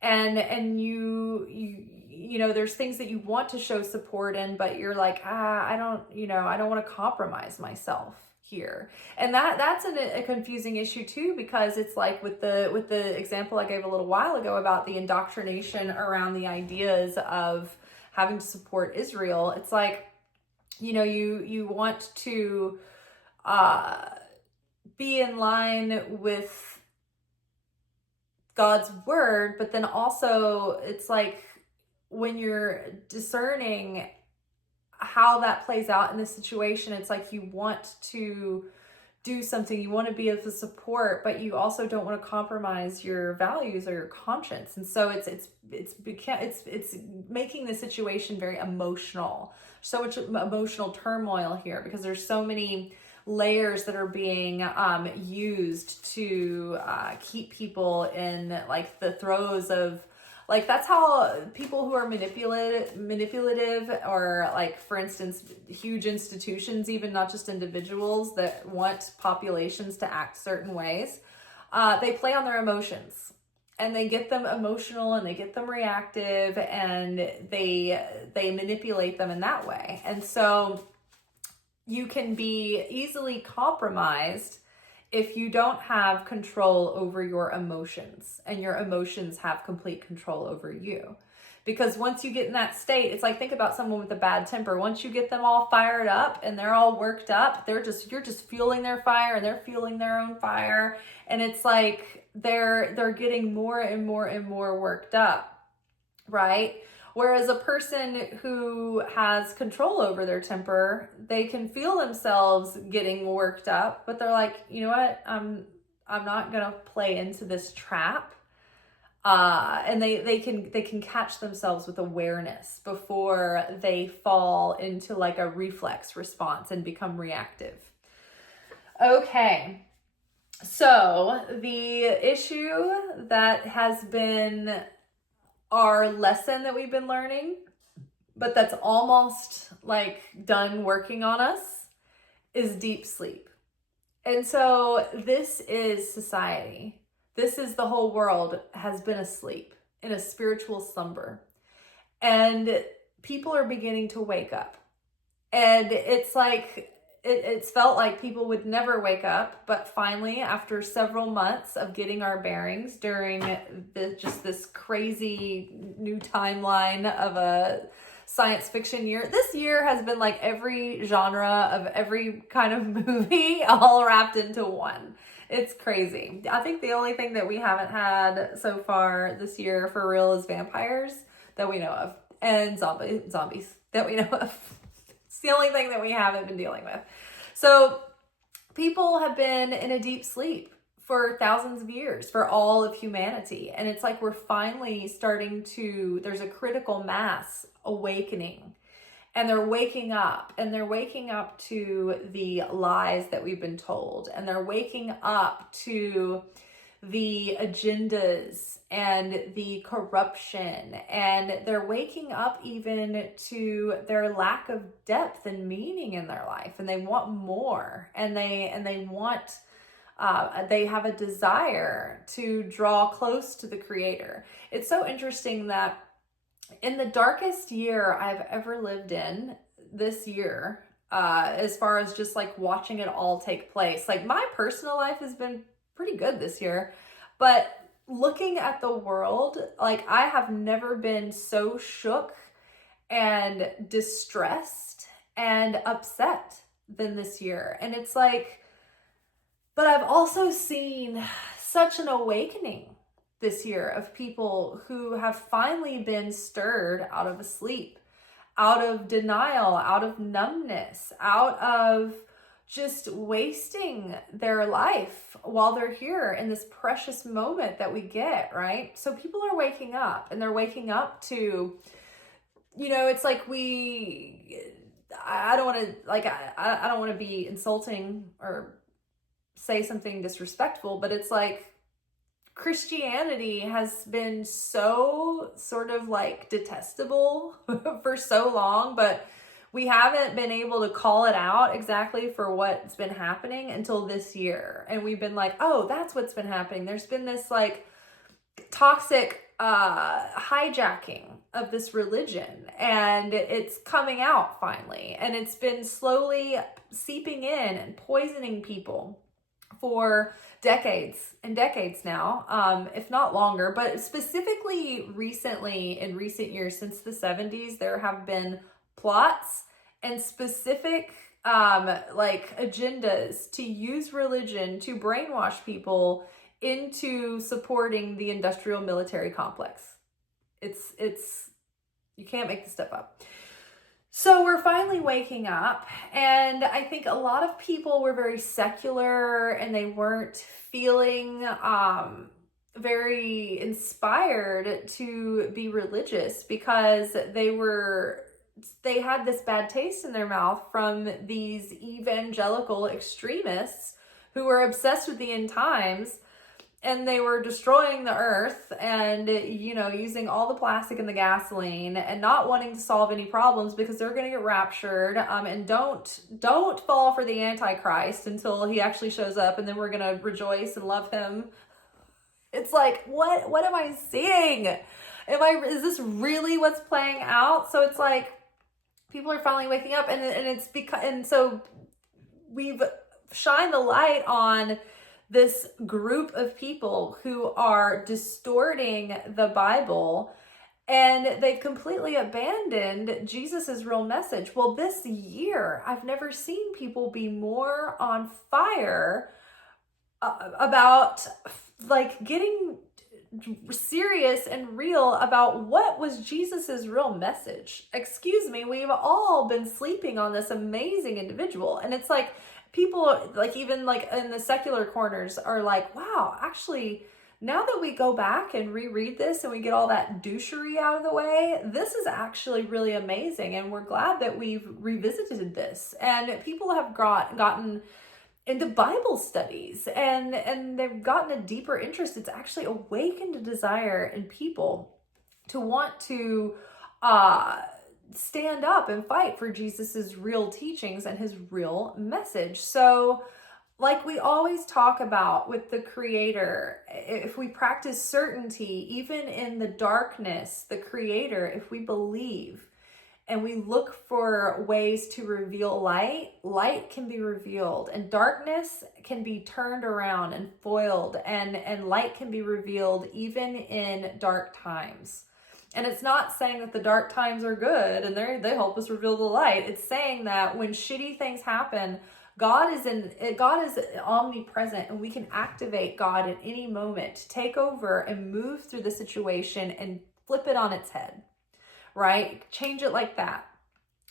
and you know, there's things that you want to show support in, but you're like, I don't want to compromise myself here. And that's a confusing issue too, because it's like with the example I gave a little while ago about the indoctrination around the ideas of having to support Israel. It's like, you know, you want to be in line with God's word, but then also it's like when you're discerning how that plays out in the situation, it's like you want to do something, you want to be of the support, but you also don't want to compromise your values or your conscience. And so it's making the situation very emotional. So much emotional turmoil here because there's so many layers that are being used to keep people in like the throes of, like, that's how people who are manipulative, or like, for instance, huge institutions, even not just individuals that want populations to act certain ways, they play on their emotions and they get them emotional and they get them reactive and they manipulate them in that way. And so you can be easily compromised if you don't have control over your emotions and your emotions have complete control over you. Because once you get in that state, it's like, think about someone with a bad temper. Once you get them all fired up and they're all worked up, you're just fueling their fire and they're fueling their own fire. And it's like they're getting more and more and more worked up, right? Whereas a person who has control over their temper, they can feel themselves getting worked up, but they're like, you know what? I'm not gonna play into this trap. And they can catch themselves with awareness before they fall into like a reflex response and become reactive. Okay, so the issue that has been our lesson that we've been learning, but that's almost like done working on us, is deep sleep. And so this is society. This is the whole world has been asleep in a spiritual slumber. And people are beginning to wake up. And it's like, it's felt like people would never wake up, but finally, after several months of getting our bearings during this crazy new timeline of a science fiction year, this year has been like every genre of every kind of movie all wrapped into one. It's crazy. I think the only thing that we haven't had so far this year for real is vampires that we know of, and zombies that we know of. It's the only thing that we haven't been dealing with. So people have been in a deep sleep for thousands of years, for all of humanity. And it's like we're finally starting to, there's a critical mass awakening. And they're waking up, and they're waking up to the lies that we've been told. And they're waking up to the agendas and the corruption, and they're waking up even to their lack of depth and meaning in their life, and they want more, and they want they have a desire to draw close to the Creator. It's so interesting that in the darkest year I've ever lived in, this year, as far as just like watching it all take place, like my personal life has been pretty good this year, but looking at the world, like I have never been so shook and distressed and upset than this year. And it's like, but I've also seen such an awakening this year of people who have finally been stirred out of a sleep, out of denial, out of numbness, out of just wasting their life while they're here in this precious moment that we get, right? So people are waking up, and they're waking up to, you know, it's like I don't want to, like, I don't want to be insulting or say something disrespectful, but it's like Christianity has been so sort of like detestable for so long, but we haven't been able to call it out exactly for what's been happening until this year. And we've been like, oh, that's what's been happening. There's been this like toxic hijacking of this religion, and it's coming out finally, and it's been slowly seeping in and poisoning people for decades and decades now, if not longer. But specifically recently, in recent years, since the 70s, there have been plots and specific like agendas to use religion to brainwash people into supporting the industrial military complex. It's you can't make this stuff up. So we're finally waking up, and I think a lot of people were very secular and they weren't feeling very inspired to be religious because they had this bad taste in their mouth from these evangelical extremists who were obsessed with the end times. And they were destroying the earth and, you know, using all the plastic and the gasoline and not wanting to solve any problems because they're going to get raptured. And don't fall for the Antichrist until he actually shows up, and then we're going to rejoice and love him. It's like, what am I seeing? Is this really what's playing out? So it's like people are finally waking up, and so we've shined the light on this group of people who are distorting the Bible, and they've completely abandoned Jesus's real message. Well, this year, I've never seen people be more on fire about like getting serious and real about what was Jesus's real message. Excuse me, we've all been sleeping on this amazing individual, and it's like, people like even like in the secular corners are like, wow, actually, now that we go back and reread this and we get all that douchery out of the way, this is actually really amazing. And we're glad that we've revisited this. And people have gotten into Bible studies and they've gotten a deeper interest. It's actually awakened a desire in people to want to stand up and fight for Jesus's real teachings and his real message. So like we always talk about with the Creator, if we practice certainty, even in the darkness, the Creator, if we believe and we look for ways to reveal light, light can be revealed, and darkness can be turned around and foiled, and light can be revealed even in dark times. And it's not saying that the dark times are good and they help us reveal the light. It's saying that when shitty things happen, God is omnipresent, and we can activate God at any moment to take over and move through the situation and flip it on its head, right? Change it like that.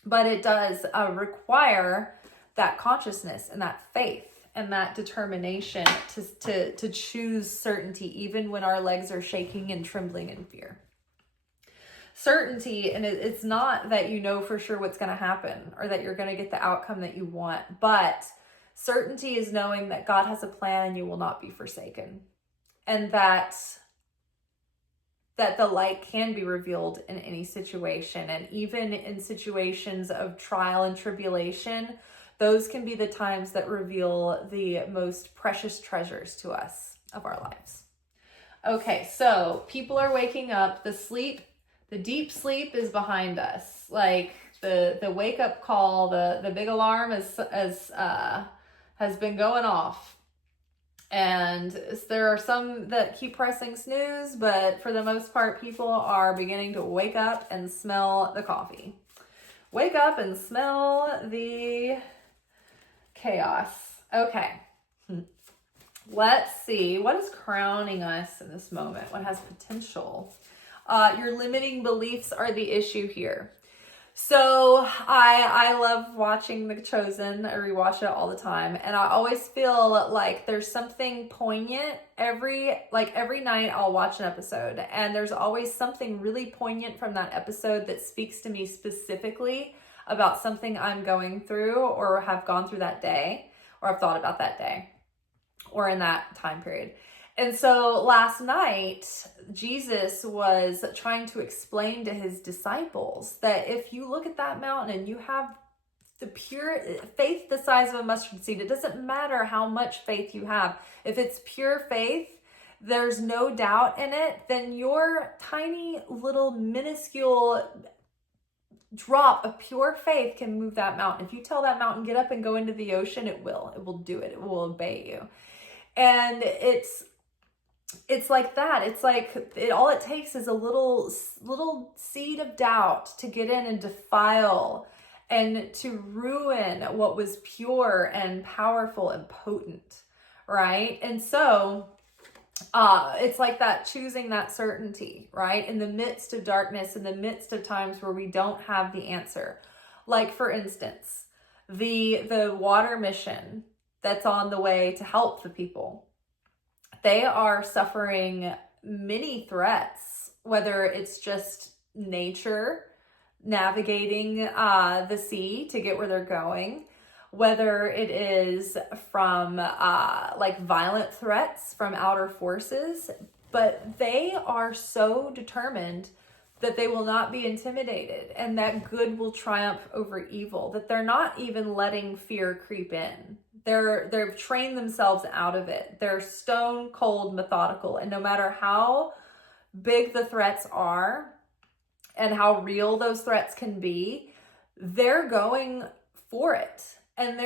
But it does require that consciousness and that faith and that determination to choose certainty, even when our legs are shaking and trembling in fear. Certainty, and it's not that you know for sure what's going to happen or that you're going to get the outcome that you want, but certainty is knowing that God has a plan and you will not be forsaken, and that the light can be revealed in any situation. And even in situations of trial and tribulation, those can be the times that reveal the most precious treasures to us of our lives. Okay, so people are waking up. The deep sleep is behind us. Like the wake up call, the big alarm has been going off. And there are some that keep pressing snooze, but for the most part, people are beginning to wake up and smell the coffee. Wake up and smell the chaos. Okay. Let's see. What is crowning us in this moment? What has potential? Your limiting beliefs are the issue here. So I love watching The Chosen. I rewatch it all the time, and I always feel like there's something poignant every night. I'll watch an episode, and there's always something really poignant from that episode that speaks to me specifically about something I'm going through or have gone through that day, or I've thought about that day or in that time period. And so last night, Jesus was trying to explain to his disciples that if you look at that mountain and you have the pure faith the size of a mustard seed, it doesn't matter how much faith you have. If it's pure faith, there's no doubt in it, then your tiny little minuscule drop of pure faith can move that mountain. If you tell that mountain, get up and go into the ocean, it will do it. It will obey you. And it's like that. It's like all it takes is a little seed of doubt to get in and defile and to ruin what was pure and powerful and potent, right? And so it's like that, choosing that certainty, right? In the midst of darkness, in the midst of times where we don't have the answer. Like, for instance, the water mission that's on the way to help the people. They are suffering many threats, whether it's just nature navigating the sea to get where they're going, whether it is from like violent threats from outer forces, but they are so determined that they will not be intimidated and that good will triumph over evil, that they're not even letting fear creep in. They've trained themselves out of it. They're stone cold methodical. And no matter how big the threats are and how real those threats can be, they're going for it. And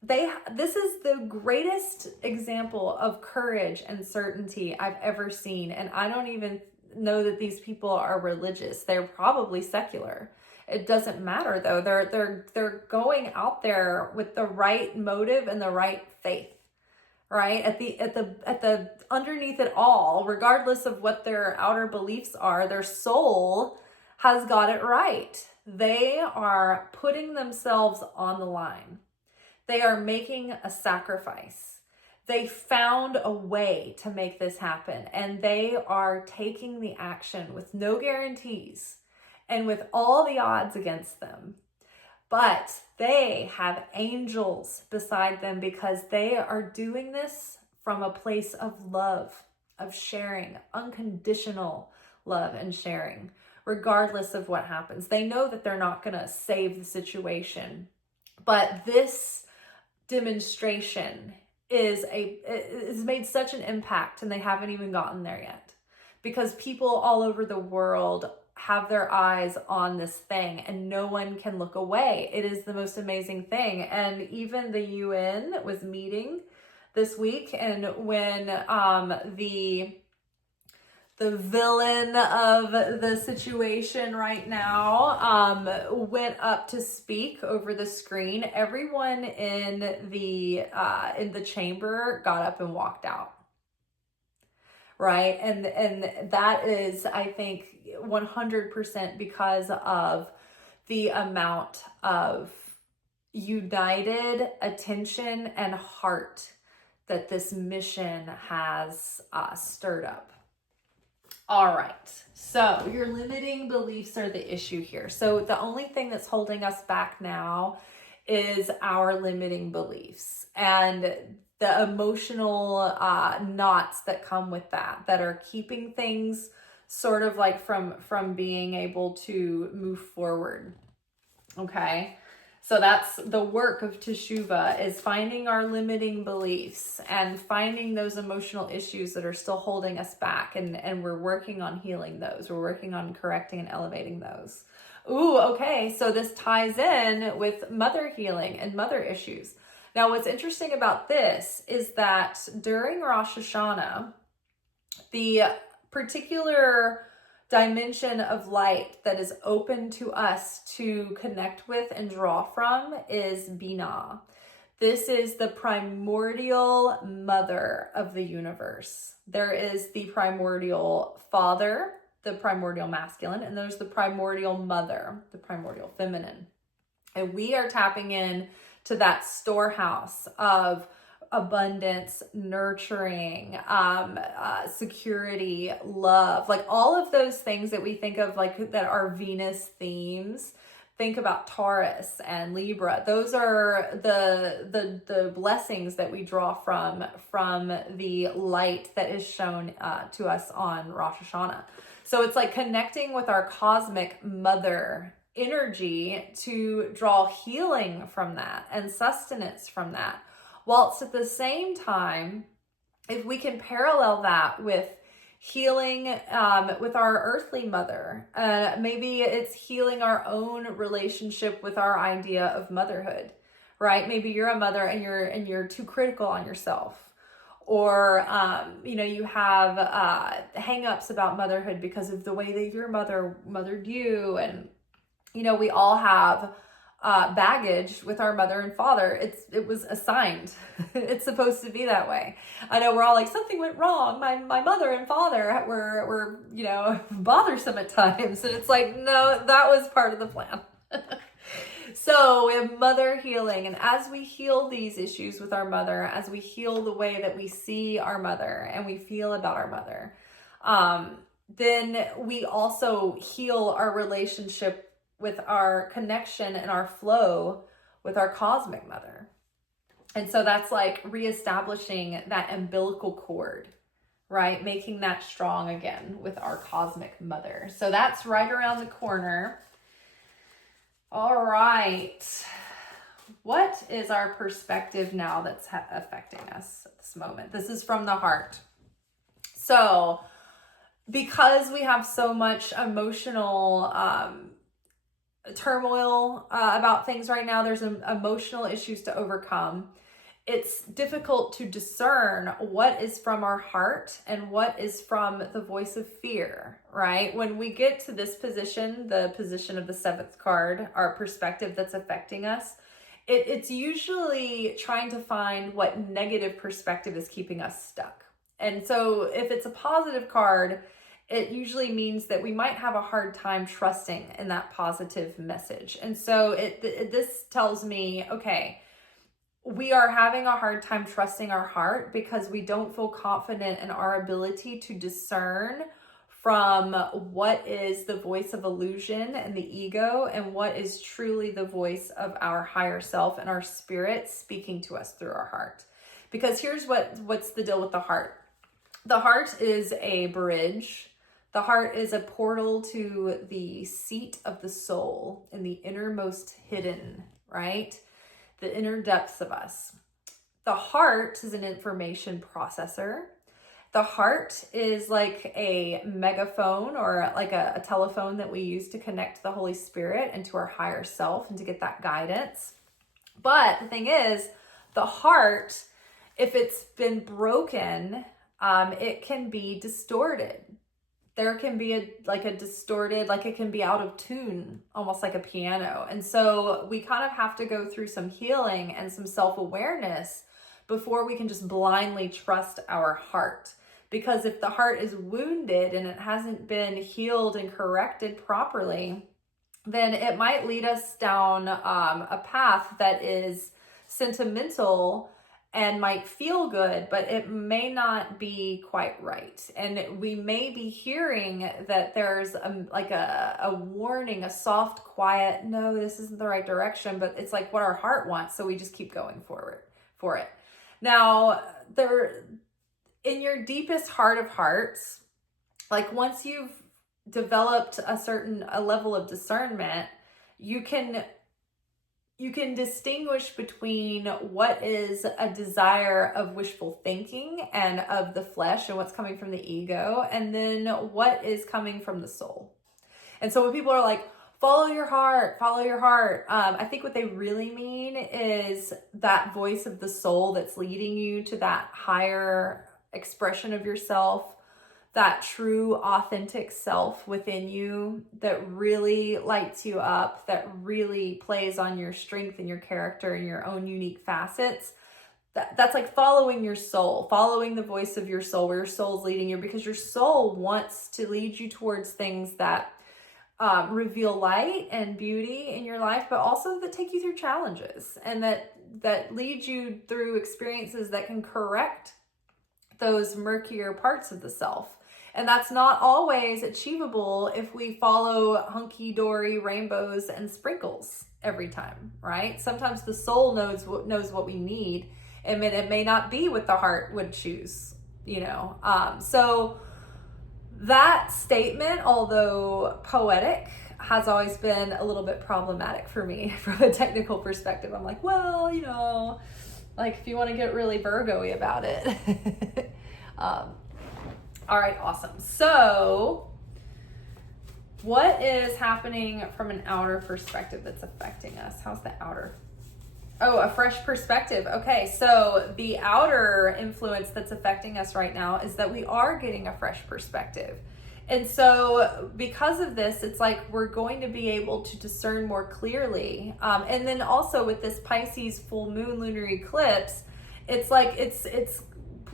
this is the greatest example of courage and certainty I've ever seen. And I don't even know that these people are religious. They're probably secular. It doesn't matter though. They're going out there with the right motive and the right faith, right? At the underneath it all, regardless of what their outer beliefs are, their soul has got it right. They are putting themselves on the line. They are making a sacrifice. They found a way to make this happen, and they are taking the action with no guarantees and with all the odds against them. But they have angels beside them because they are doing this from a place of love, of sharing, unconditional love and sharing, regardless of what happens. They know that they're not going to save the situation, but this demonstration is made such an impact, and they haven't even gotten there yet, because people all over the world have their eyes on this thing and no one can look away. It is the most amazing thing. And even the UN was meeting this week, and when the villain of the situation right now went up to speak over the screen, everyone in the chamber got up and walked out. Right? And that is, I think, 100% because of the amount of united attention and heart that this mission has stirred up. All right, so your limiting beliefs are the issue here. So the only thing that's holding us back now is our limiting beliefs and the emotional knots that come with that are keeping things sort of like from being able to move forward. Okay, so that's the work of Teshuvah, is finding our limiting beliefs and finding those emotional issues that are still holding us back, and we're working on healing those. We're working on correcting and elevating those. Ooh, okay, so this ties in with mother healing and mother issues. Now, what's interesting about this is that during Rosh Hashana, the particular dimension of light that is open to us to connect with and draw from is Binah. This is the primordial mother of the universe. There is the primordial father, the primordial masculine, and there's the primordial mother, the primordial feminine. And we are tapping in to that storehouse of abundance, nurturing, security, love, like all of those things that we think of like that are Venus themes. Think about Taurus and Libra. Those are the blessings that we draw from the light that is shown to us on Rosh Hashana. So it's like connecting with our cosmic mother energy to draw healing from that and sustenance from that. Whilst at the same time, if we can parallel that with healing with our earthly mother, maybe it's healing our own relationship with our idea of motherhood, right? Maybe you're a mother and you're too critical on yourself, or you have hang-ups about motherhood because of the way that your mother mothered you. And we all have baggage with our mother and father. It was assigned. It's supposed to be that way. I know we're all like, something went wrong. My mother and father were bothersome at times. And it's like, no, that was part of the plan. So we have mother healing. And as we heal these issues with our mother, as we heal the way that we see our mother and we feel about our mother, then we also heal our relationship with our connection and our flow with our cosmic mother. And so that's like reestablishing that umbilical cord, right? Making that strong again with our cosmic mother. So that's right around the corner. All right. What is our perspective now that's affecting us at this moment? This is from the heart. So because we have so much emotional turmoil about things right now, there's emotional issues to overcome. It's difficult to discern what is from our heart and what is from the voice of fear, right? When we get to this position, the position of the seventh card, our perspective that's affecting us, it's usually trying to find what negative perspective is keeping us stuck. And so if it's a positive card, it usually means that we might have a hard time trusting in that positive message. And so this tells me, okay, we are having a hard time trusting our heart because we don't feel confident in our ability to discern from what is the voice of illusion and the ego and what is truly the voice of our higher self and our spirit speaking to us through our heart. Because here's what's the deal with the heart. The heart is a bridge. The heart is a portal to the seat of the soul in the innermost hidden, right? The inner depths of us. The heart is an information processor. The heart is like a megaphone or like a telephone that we use to connect the Holy Spirit and to our higher self and to get that guidance. But the thing is, the heart, if it's been broken, it can be distorted. There can be a distorted, like it can be out of tune, almost like a piano. And so we kind of have to go through some healing and some self-awareness before we can just blindly trust our heart. Because if the heart is wounded and it hasn't been healed and corrected properly, then it might lead us down a path that is sentimental and might feel good, but it may not be quite right. And we may be hearing that there's a warning, a soft, quiet, no, this isn't the right direction, but it's like what our heart wants. So we just keep going forward for it. Now, in your deepest heart of hearts, like once you've developed a level of discernment, you can distinguish between what is a desire of wishful thinking and of the flesh and what's coming from the ego, and then what is coming from the soul. And so when people are like, follow your heart, I think what they really mean is that voice of the soul that's leading you to that higher expression of yourself, that true authentic self within you that really lights you up, that really plays on your strength and your character and your own unique facets. That's like following your soul, following the voice of your soul, where your soul's leading you, because your soul wants to lead you towards things that reveal light and beauty in your life, but also that take you through challenges and that lead you through experiences that can correct those murkier parts of the self. And that's not always achievable if we follow hunky-dory rainbows and sprinkles every time, right? Sometimes the soul knows what we need, and it may not be what the heart would choose, you know? So that statement, although poetic, has always been a little bit problematic for me from a technical perspective. I'm like, well, you know, like if you want to get really Virgo-y about it. All right, awesome. So what is happening from an outer perspective that's affecting us? How's the outer? Oh, a fresh perspective. Okay, so the outer influence that's affecting us right now is that we are getting a fresh perspective. And so because of this, it's like we're going to be able to discern more clearly. And then also with this Pisces full moon lunar eclipse, it's like it's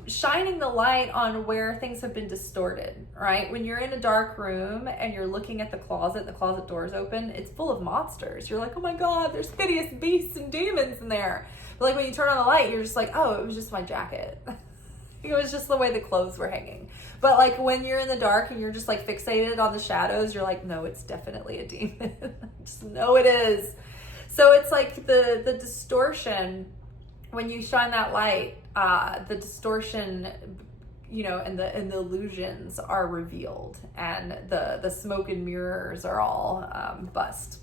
shining the light on where things have been distorted, right? When you're in a dark room and you're looking at the closet door's open, it's full of monsters. You're like, oh my God, there's hideous beasts and demons in there. But like when you turn on the light, you're just like, oh, it was just my jacket. It was just the way the clothes were hanging. But like when you're in the dark and you're just like fixated on the shadows, you're like, no, it's definitely a demon. Just know it is. So it's like the distortion, when you shine that light, the distortion, you know, and the illusions are revealed, and the smoke and mirrors are all bust.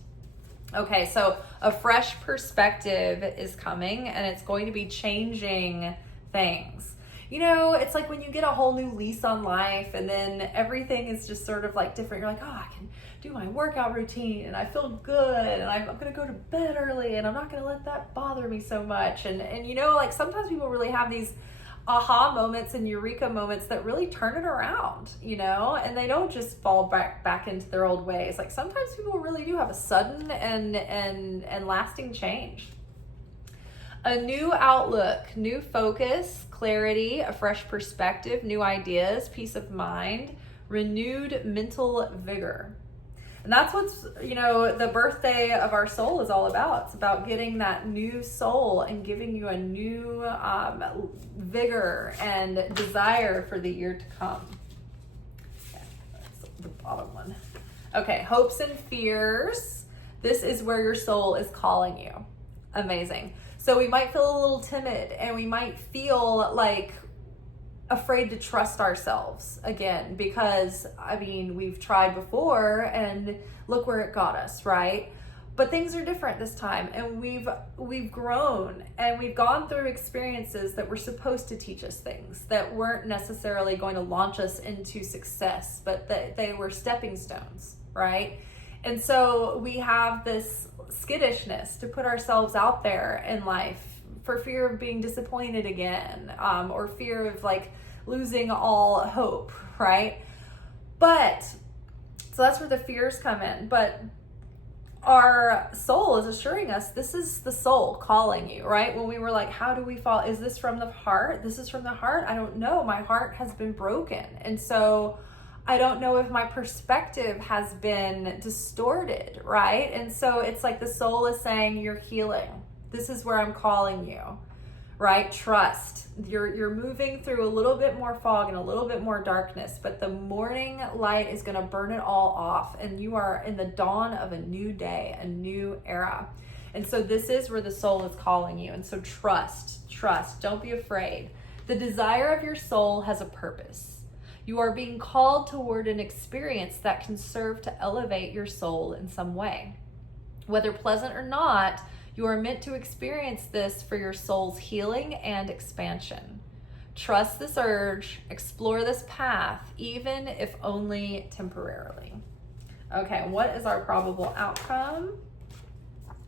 Okay, so a fresh perspective is coming, and it's going to be changing things. You know, it's like when you get a whole new lease on life, and then everything is just sort of like different. You're like, oh, I can do my workout routine, and I feel good, and I'm going to go to bed early, and I'm not going to let that bother me so much. And you know, like sometimes people really have these aha moments and eureka moments that really turn it around, you know, and they don't just fall back into their old ways. Like sometimes people really do have a sudden and lasting change. A new outlook, new focus, clarity, a fresh perspective, new ideas, peace of mind, renewed mental vigor. And that's what's, you know, the birthday of our soul is all about. It's about getting that new soul and giving you a new vigor and desire for the year to come. Yeah, that's the bottom one. Okay, hopes and fears. This is where your soul is calling you. Amazing. So we might feel a little timid, and we might feel like afraid to trust ourselves again, because I mean, we've tried before and look where it got us, right? But things are different this time, and we've grown, and we've gone through experiences that were supposed to teach us things that weren't necessarily going to launch us into success, but that they were stepping stones, right? And so we have this skittishness to put ourselves out there in life for fear of being disappointed again, or fear of like losing all hope, right? But so that's where the fears come in. But our soul is assuring us this is the soul calling you, right? When we were like, how do we fall? Is this from the heart? This is from the heart. I don't know. My heart has been broken. And so I don't know if my perspective has been distorted, right? And so it's like the soul is saying, you're healing. This is where I'm calling you, right? Trust. You're moving through a little bit more fog and a little bit more darkness, but the morning light is going to burn it all off, and you are in the dawn of a new day, a new era. And so this is where the soul is calling you. And so trust. Don't be afraid. The desire of your soul has a purpose. You are being called toward an experience that can serve to elevate your soul in some way. Whether pleasant or not, you are meant to experience this for your soul's healing and expansion. Trust this urge, explore this path, even if only temporarily. Okay, what is our probable outcome?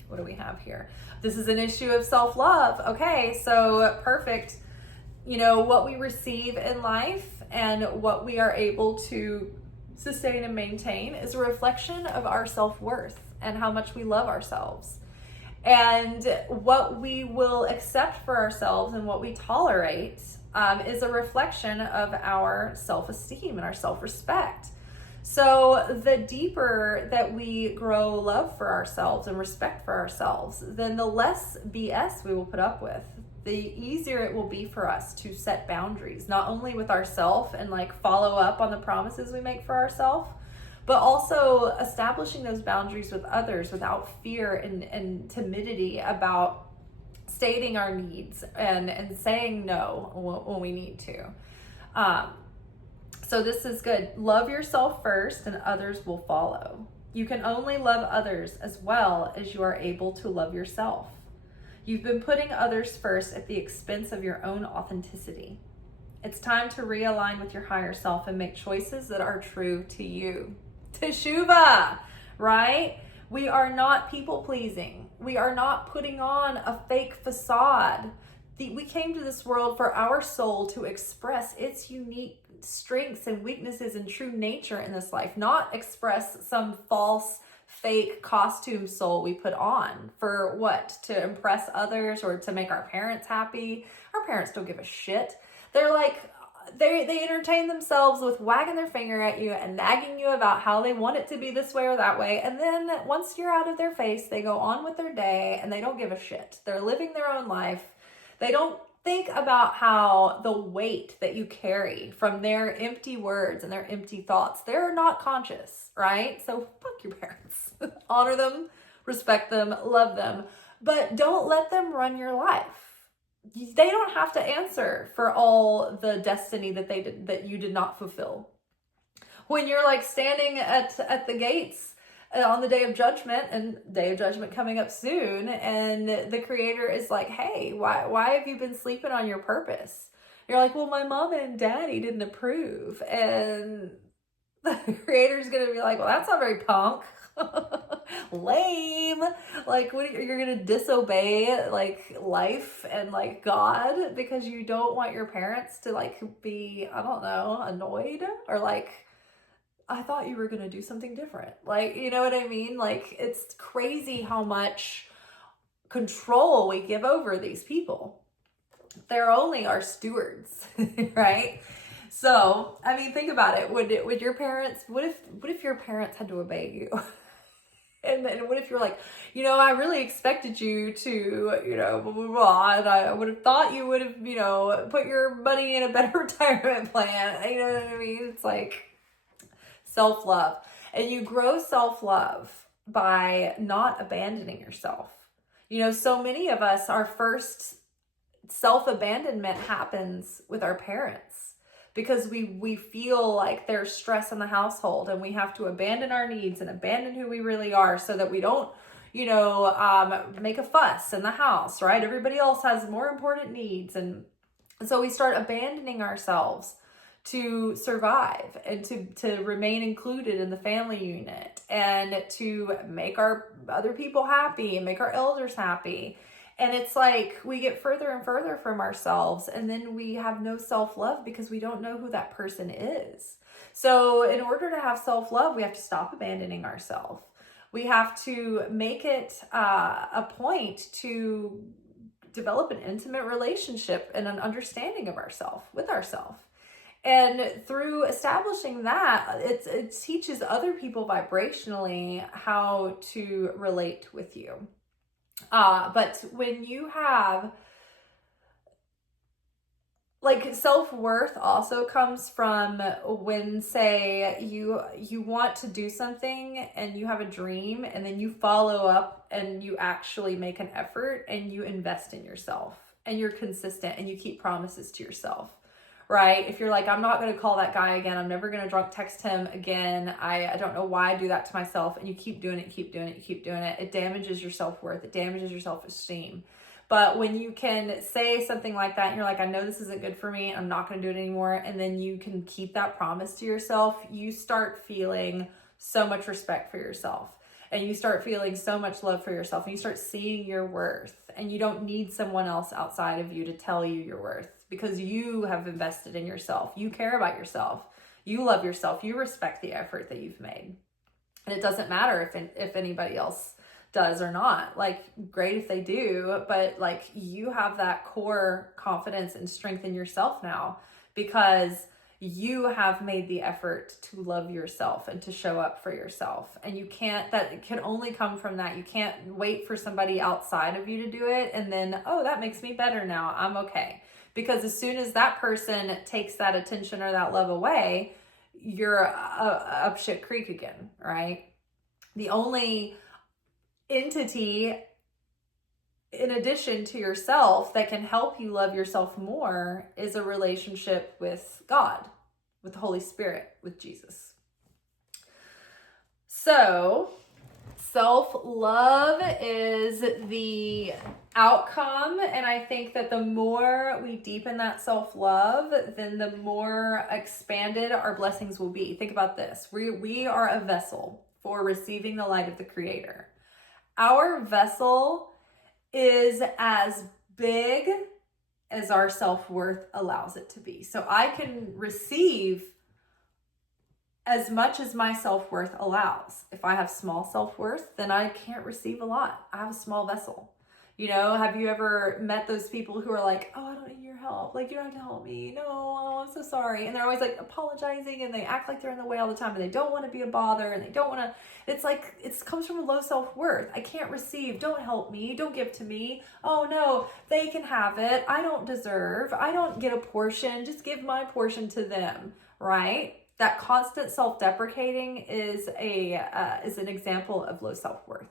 What do we have here? This is an issue of self-love. Okay, so perfect. You know, what we receive in life and what we are able to sustain and maintain is a reflection of our self-worth and how much we love ourselves. And what we will accept for ourselves and what we tolerate is a reflection of our self-esteem and our self-respect. So the deeper that we grow love for ourselves and respect for ourselves, then the less BS we will put up with. the easier it will be for us to set boundaries, not only with ourselves and like follow up on the promises we make for ourselves, but also establishing those boundaries with others without fear and timidity about stating our needs and saying no when we need to. So this is good. Love yourself first and others will follow. You can only love others as well as you are able to love yourself. You've been putting others first at the expense of your own authenticity. It's time to realign with your higher self and make choices that are true to you. Teshuvah, right? We are not people pleasing. We are not putting on a fake facade. We came to this world for our soul to express its unique strengths and weaknesses and true nature in this life, not express some false, fake costume soul we put on for what? To impress others or to make our parents happy. Our parents don't give a shit. They're like, they entertain themselves with wagging their finger at you and nagging you about how they want it to be this way or that way. And then once you're out of their face, they go on with their day and they don't give a shit. They're living their own life. They don't think about how the weight that you carry from their empty words and their empty thoughts, they're not conscious, right? So fuck your parents. Honor them, respect them, love them, but don't let them run your life. They don't have to answer for all the destiny that you did not fulfill. When you're like standing at the gates on the day of judgment, and day of judgment coming up soon, and the creator is like, hey, why have you been sleeping on your purpose? You're like, well, my mama and daddy didn't approve. And the creator's going to be like, well, that's not very punk. Lame. Like, what, you're going to disobey like life and like God because you don't want your parents to like be, I don't know, annoyed or like, I thought you were going to do something different. Like, you know what I mean? Like, it's crazy how much control we give over these people. They're only our stewards, right? So, I mean, think about it. Would your parents, what if your parents had to obey you? And then what if you're like, you know, I really expected you to, you know, blah, blah, blah, and I would have thought you would have, you know, put your money in a better retirement plan. You know what I mean? It's like self-love. And you grow self-love by not abandoning yourself. You know, so many of us, our first self-abandonment happens with our parents because we feel like there's stress in the household and we have to abandon our needs and abandon who we really are so that we don't, you know, make a fuss in the house, right? Everybody else has more important needs. And so we start abandoning ourselves to survive and to remain included in the family unit and to make our other people happy and make our elders happy. And it's like we get further and further from ourselves, and then we have no self-love because we don't know who that person is. So in order to have self-love, we have to stop abandoning ourselves. We have to make it a point to develop an intimate relationship and an understanding of ourselves with ourselves. And through establishing that, it teaches other people vibrationally how to relate with you. But when you have, like, self-worth also comes from when, say, you want to do something and you have a dream and then you follow up and you actually make an effort and you invest in yourself and you're consistent and you keep promises to yourself. Right? If you're like, I'm not going to call that guy again. I'm never going to drunk text him again. I don't know why I do that to myself. And you keep doing it, keep doing it, you keep doing it. It damages your self-worth. It damages your self-esteem. But when you can say something like that and you're like, I know this isn't good for me. I'm not going to do it anymore. And then you can keep that promise to yourself. You start feeling so much respect for yourself. And you start feeling so much love for yourself. And you start seeing your worth. And you don't need someone else outside of you to tell you your worth. Because you have invested in yourself. You care about yourself. You love yourself. You respect the effort that you've made. And it doesn't matter if anybody else does or not. Like, great if they do, but like, you have that core confidence and strength in yourself now because you have made the effort to love yourself and to show up for yourself. And you can't, that can only come from that. You can't wait for somebody outside of you to do it and then, oh, that makes me better now, I'm okay. Because as soon as that person takes that attention or that love away, you're up shit creek again, right? The only entity in addition to yourself that can help you love yourself more is a relationship with God, with the Holy Spirit, with Jesus. So self-love is the outcome, and I think that the more we deepen that self-love, then the more expanded our blessings will be. Think about this. We are a vessel for receiving the light of the Creator. Our vessel is as big as our self-worth allows it to be. So I can receive as much as my self-worth allows. If I have small self-worth, then I can't receive a lot. I have a small vessel. You know, have you ever met those people who are like, oh, I don't need your help. Like, you don't have to help me. No, oh, I'm so sorry. And they're always like apologizing and they act like they're in the way all the time and they don't want to be a bother and they don't want to, it's like, it comes from a low self-worth. I can't receive. Don't help me. Don't give to me. Oh no, they can have it. I don't deserve. I don't get a portion. Just give my portion to them, right? That constant self-deprecating is an example of low self-worth.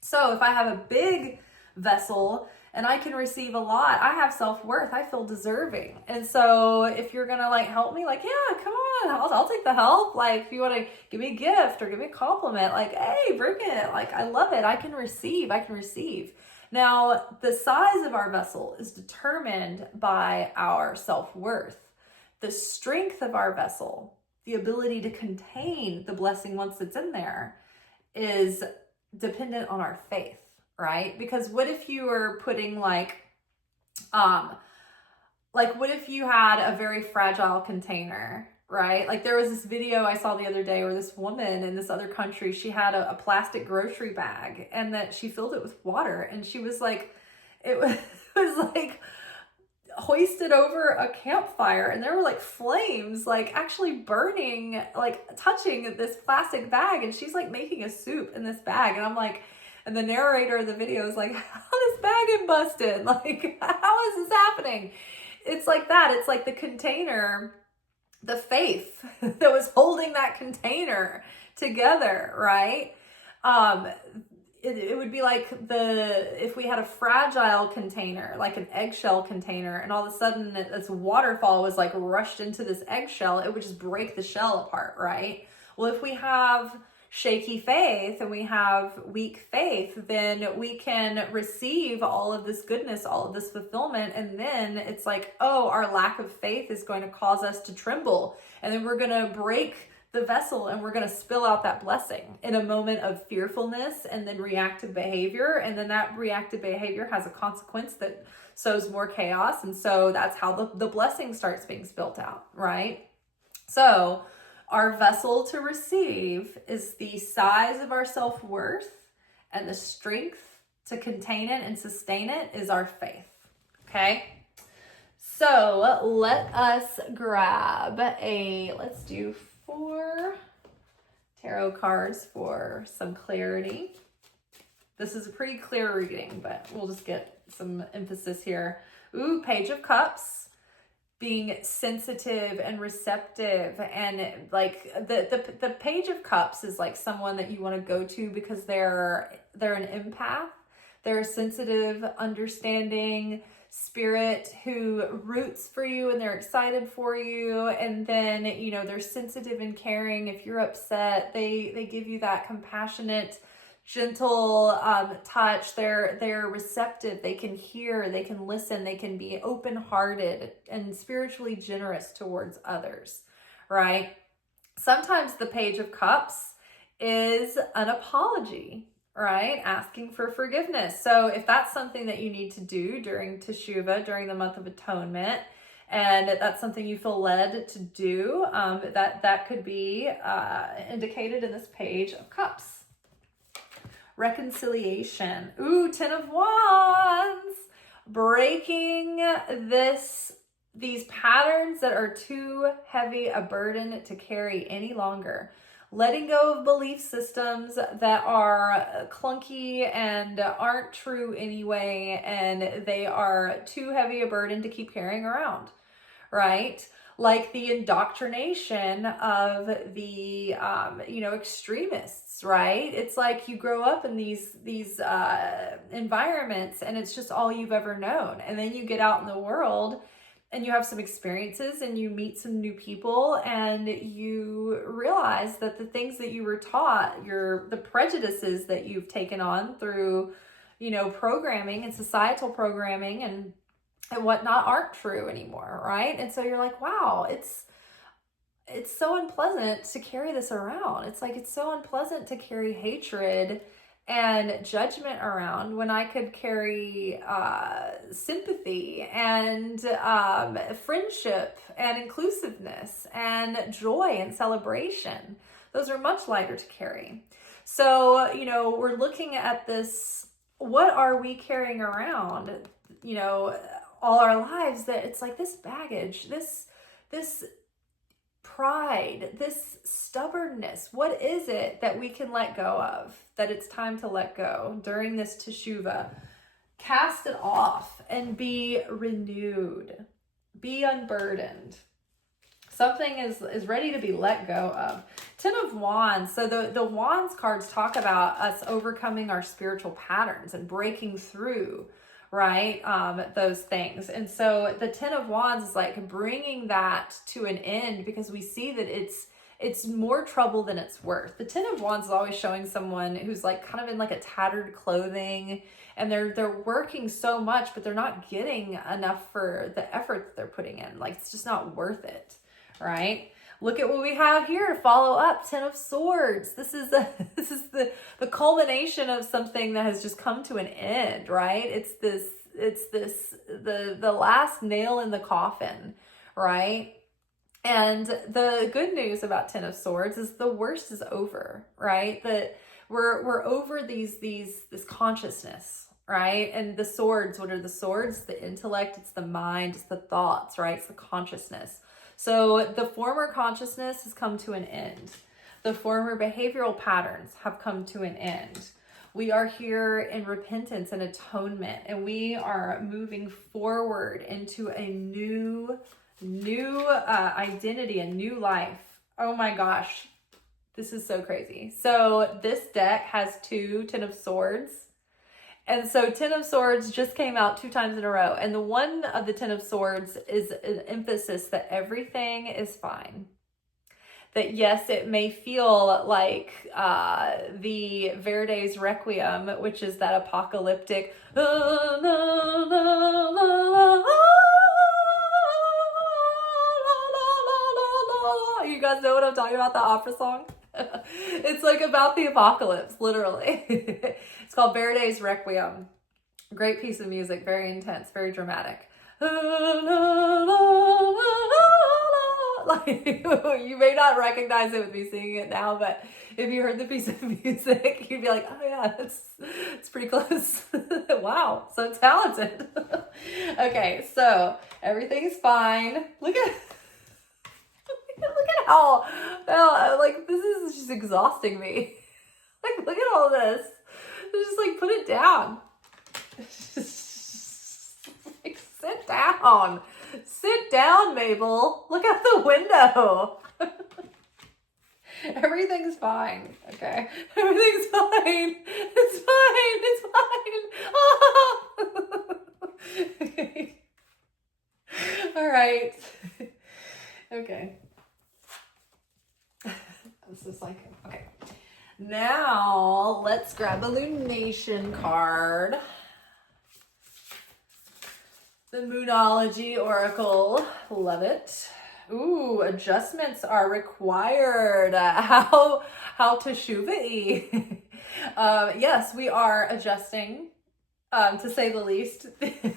So if I have a big vessel and I can receive a lot, I have self-worth, I feel deserving. And so if you're gonna like help me, like, yeah, come on, I'll take the help. Like if you want to give me a gift or give me a compliment, like, hey, bring it. Like, I love it. I can receive. Now, the size of our vessel is determined by our self-worth. The strength of our vessel, the ability to contain the blessing once it's in there, is dependent on our faith, right? Because what if you were putting like what if you had a very fragile container, right? Like there was this video I saw the other day where this woman in this other country, she had a plastic grocery bag and that she filled it with water, and she was like, it was like hoisted over a campfire, and there were like flames like actually burning, like touching this plastic bag, and she's like making a soup in this bag, and I'm like, and the narrator of the video is like, how this bag get busted? Like, how is this happening? It's like that. It's like the container, the faith that was holding that container together, right? It would be like if we had a fragile container, like an eggshell container, and all of a sudden this waterfall was like rushed into this eggshell, it would just break the shell apart, right? Well, if we have shaky faith and we have weak faith, then we can receive all of this goodness, all of this fulfillment, and then it's like, oh, our lack of faith is going to cause us to tremble, and then we're going to break the vessel and we're going to spill out that blessing in a moment of fearfulness and then reactive behavior, and then that reactive behavior has a consequence that sows more chaos, and so that's how the blessing starts being spilt out, right? So our vessel to receive is the size of our self-worth, and the strength to contain it and sustain it is our faith. Okay? So let us grab let's do 4 tarot cards for some clarity. This is a pretty clear reading, but we'll just get some emphasis here. Ooh, Page of Cups. Being sensitive and receptive, and like the Page of Cups is like someone that you want to go to because they're an empath. They're a sensitive, understanding spirit who roots for you and they're excited for you, and then they're sensitive and caring. If you're upset, they give you that compassionate, gentle touch. They're receptive. They can hear, they can listen, they can be open-hearted and spiritually generous towards others, right? Sometimes the Page of Cups is an apology, right? Asking for forgiveness. So if that's something that you need to do during Teshuvah, during the month of atonement, and that's something you feel led to do, that could be indicated in this Page of Cups. Reconciliation. Ooh, 10 of Wands. Breaking this these patterns that are too heavy a burden to carry any longer. Letting go of belief systems that are clunky and aren't true anyway, and they are too heavy a burden to keep carrying around, right? Like the indoctrination of the, extremists, right? It's like you grow up in these environments and it's just all you've ever known. And then you get out in the world and you have some experiences and you meet some new people and you realize that the things that you were taught, the prejudices that you've taken on through, programming and societal programming and whatnot aren't true anymore, right? And so you're like, wow, it's so unpleasant to carry this around. It's like, it's so unpleasant to carry hatred and judgment around when I could carry sympathy and friendship and inclusiveness and joy and celebration. Those are much lighter to carry. So, we're looking at this, what are we carrying around, all our lives, that it's like this baggage, this pride, this stubbornness. What is it that we can let go of, that it's time to let go during this teshuvah? Cast it off and be renewed, be unburdened. Something is ready to be let go of. Ten of Wands. So the Wands cards talk about us overcoming our spiritual patterns and breaking through, right? Those things. And so the Ten of Wands is like bringing that to an end, because we see that it's more trouble than it's worth. The Ten of Wands is always showing someone who's like kind of in like a tattered clothing, and they're working so much, but they're not getting enough for the effort that they're putting in. Like, it's just not worth it, right? Look at what we have here. Follow up, Ten of Swords. This is the culmination of something that has just come to an end, right? It's the last nail in the coffin, right? And the good news about Ten of Swords is the worst is over, right? That we're over this consciousness, right? And the swords, what are the swords? The intellect, it's the mind, it's the thoughts, right? It's the consciousness. So the former consciousness has come to an end. The former behavioral patterns have come to an end. We are here in repentance and atonement, and we are moving forward into a new identity, a new life. Oh my gosh, this is so crazy. So this deck has two Ten of Swords. And so Ten of Swords just came out 2 times in a row. And the one of the Ten of Swords is an emphasis that everything is fine. That yes, it may feel like the Verdi's Requiem, which is that apocalyptic, you guys know what I'm talking about, the opera song? It's like about the apocalypse, literally. It's called Verdi's Requiem. Great piece of music, very intense, very dramatic. Like, you may not recognize it with me singing it now, but if you heard the piece of music, you'd be like, oh yeah, it's pretty close. Wow, so talented. Okay, so everything's fine. Look at how, like, this is just exhausting me. Like, look at all this. Just like, put it down. Like, sit down. Sit down, Mabel. Look out the window. Everything's fine. Okay. Everything's fine. It's fine. It's fine. Okay. All right. Okay. This is like, okay. Now let's grab the Lunation card. The Moonology Oracle. Love it. Ooh, adjustments are required. How teshuvah-y. Yes, we are adjusting, to say the least.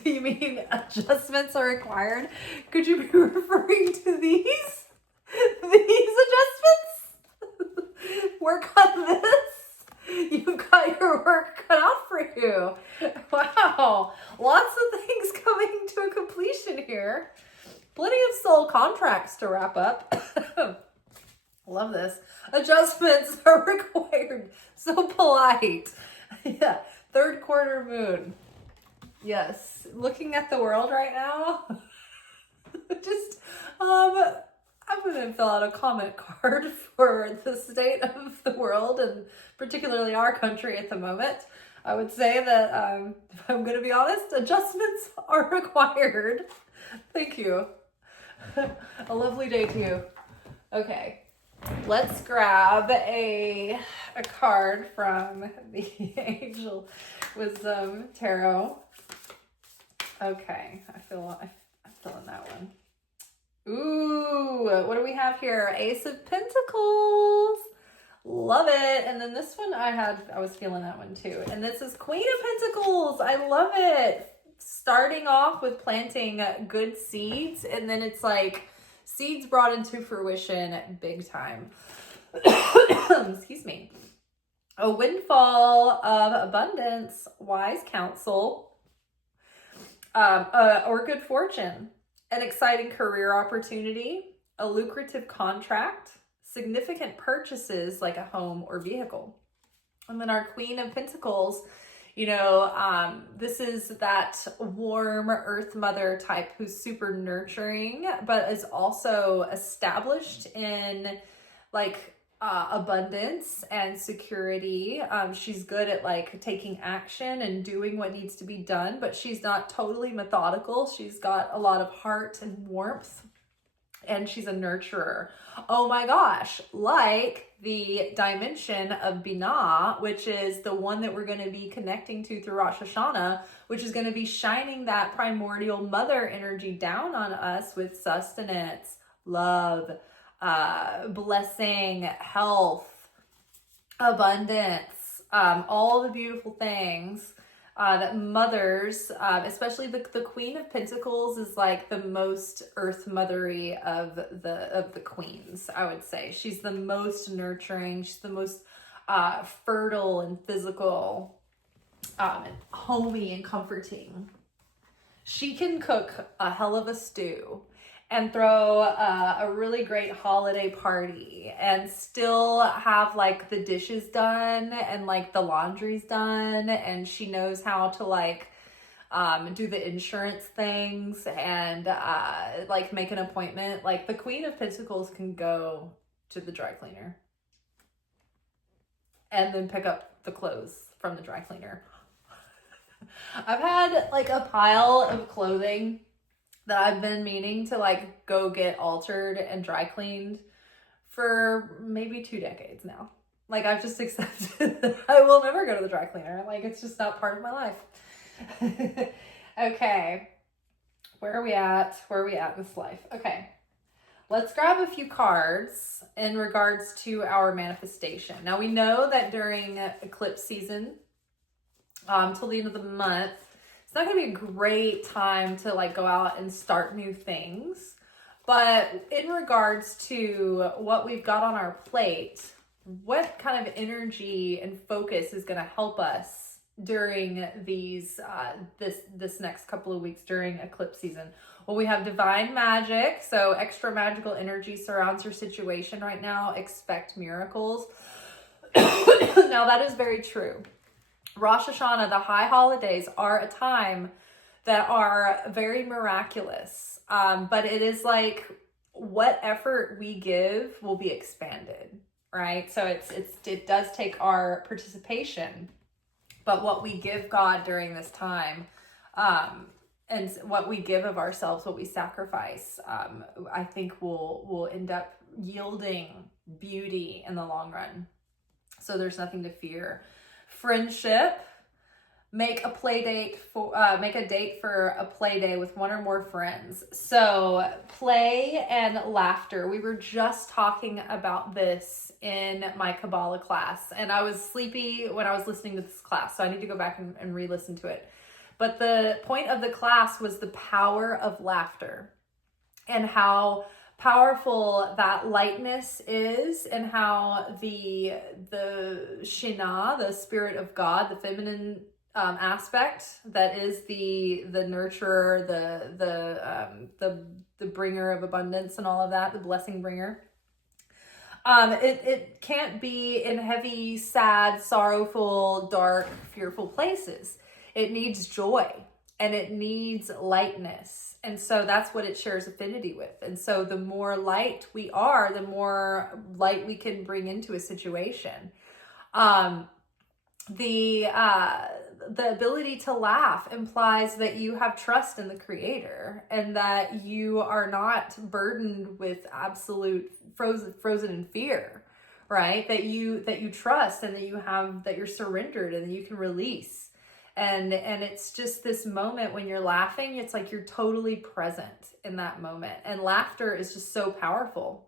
You mean adjustments are required? Could you be referring to these? These adjustments? Work on this? You've got your work cut out for you. Wow. Lots of things coming to a completion here. Plenty of soul contracts to wrap up. Love this. Adjustments are required. So polite. Yeah. Third quarter moon. Yes. Looking at the world right now. Just, I'm going to fill out a comment card for the state of the world and particularly our country at the moment. I would say that, if I'm going to be honest, adjustments are required. Thank you. A lovely day to you. Okay, let's grab a card from the Angel Wisdom Tarot. Okay, I'm feeling that one. Ooh, what do we have here? Ace of Pentacles. Love it. And then this one I was feeling that one too. And this is Queen of Pentacles. I love it. Starting off with planting good seeds, and then it's like seeds brought into fruition big time. Excuse me. A windfall of abundance, wise counsel, or good fortune, an exciting career opportunity, a lucrative contract, significant purchases like a home or vehicle. And then our Queen of Pentacles, you know, this is that warm earth mother type who's super nurturing, but is also established in like abundance and security. She's good at like taking action and doing what needs to be done, but she's not totally methodical. She's got a lot of heart and warmth, and she's a nurturer. Oh my gosh, like the dimension of Binah, which is the one that we're going to be connecting to through Rosh Hashana, which is going to be shining that primordial mother energy down on us with sustenance, love, blessing, health, abundance, all the beautiful things that mothers, especially the Queen of Pentacles, is like the most earth mothery of the queens. I would say she's the most nurturing. She's the most fertile and physical, and homey and comforting. She can cook a hell of a stew and throw a really great holiday party and still have like the dishes done and like the laundry's done, and she knows how to like do the insurance things and like make an appointment. Like the Queen of Pentacles can go to the dry cleaner and then pick up the clothes from the dry cleaner. I've had like a pile of clothing that I've been meaning to like go get altered and dry cleaned for maybe 2 decades now. Like I've just accepted that I will never go to the dry cleaner. Like it's just not part of my life. Okay. Where are we at? Where are we at in this life? Okay. Let's grab a few cards in regards to our manifestation. Now we know that during eclipse season, till the end of the month, it's not going to be a great time to like go out and start new things. But in regards to what we've got on our plate, what kind of energy and focus is going to help us during these this next couple of weeks during eclipse season? Well, we have divine magic, so extra magical energy surrounds your situation right now. Expect miracles. Now that is very true. Rosh Hashana, the high holidays, are a time that are very miraculous. But it is like what effort we give will be expanded, right? So it does take our participation, but what we give God during this time, and what we give of ourselves, what we sacrifice, I think will end up yielding beauty in the long run. So there's nothing to fear. Friendship, make a date for a play day with one or more friends. So play and laughter. We were just talking about this in my Kabbalah class, and I was sleepy when I was listening to this class, so I need to go back and re-listen to it. But the point of the class was the power of laughter and how powerful that lightness is, and how the Shina, the spirit of God, the feminine aspect that is the nurturer, the bringer of abundance and all of that, the blessing bringer. It can't be in heavy, sad, sorrowful, dark, fearful places. It needs joy and it needs lightness. And so that's what it shares affinity with. And so the more light we are, the more light we can bring into a situation. The ability to laugh implies that you have trust in the creator and that you are not burdened with absolute frozen in fear, right? That you trust and that you're surrendered and that you can release. And it's just this moment when you're laughing, it's like you're totally present in that moment. And laughter is just so powerful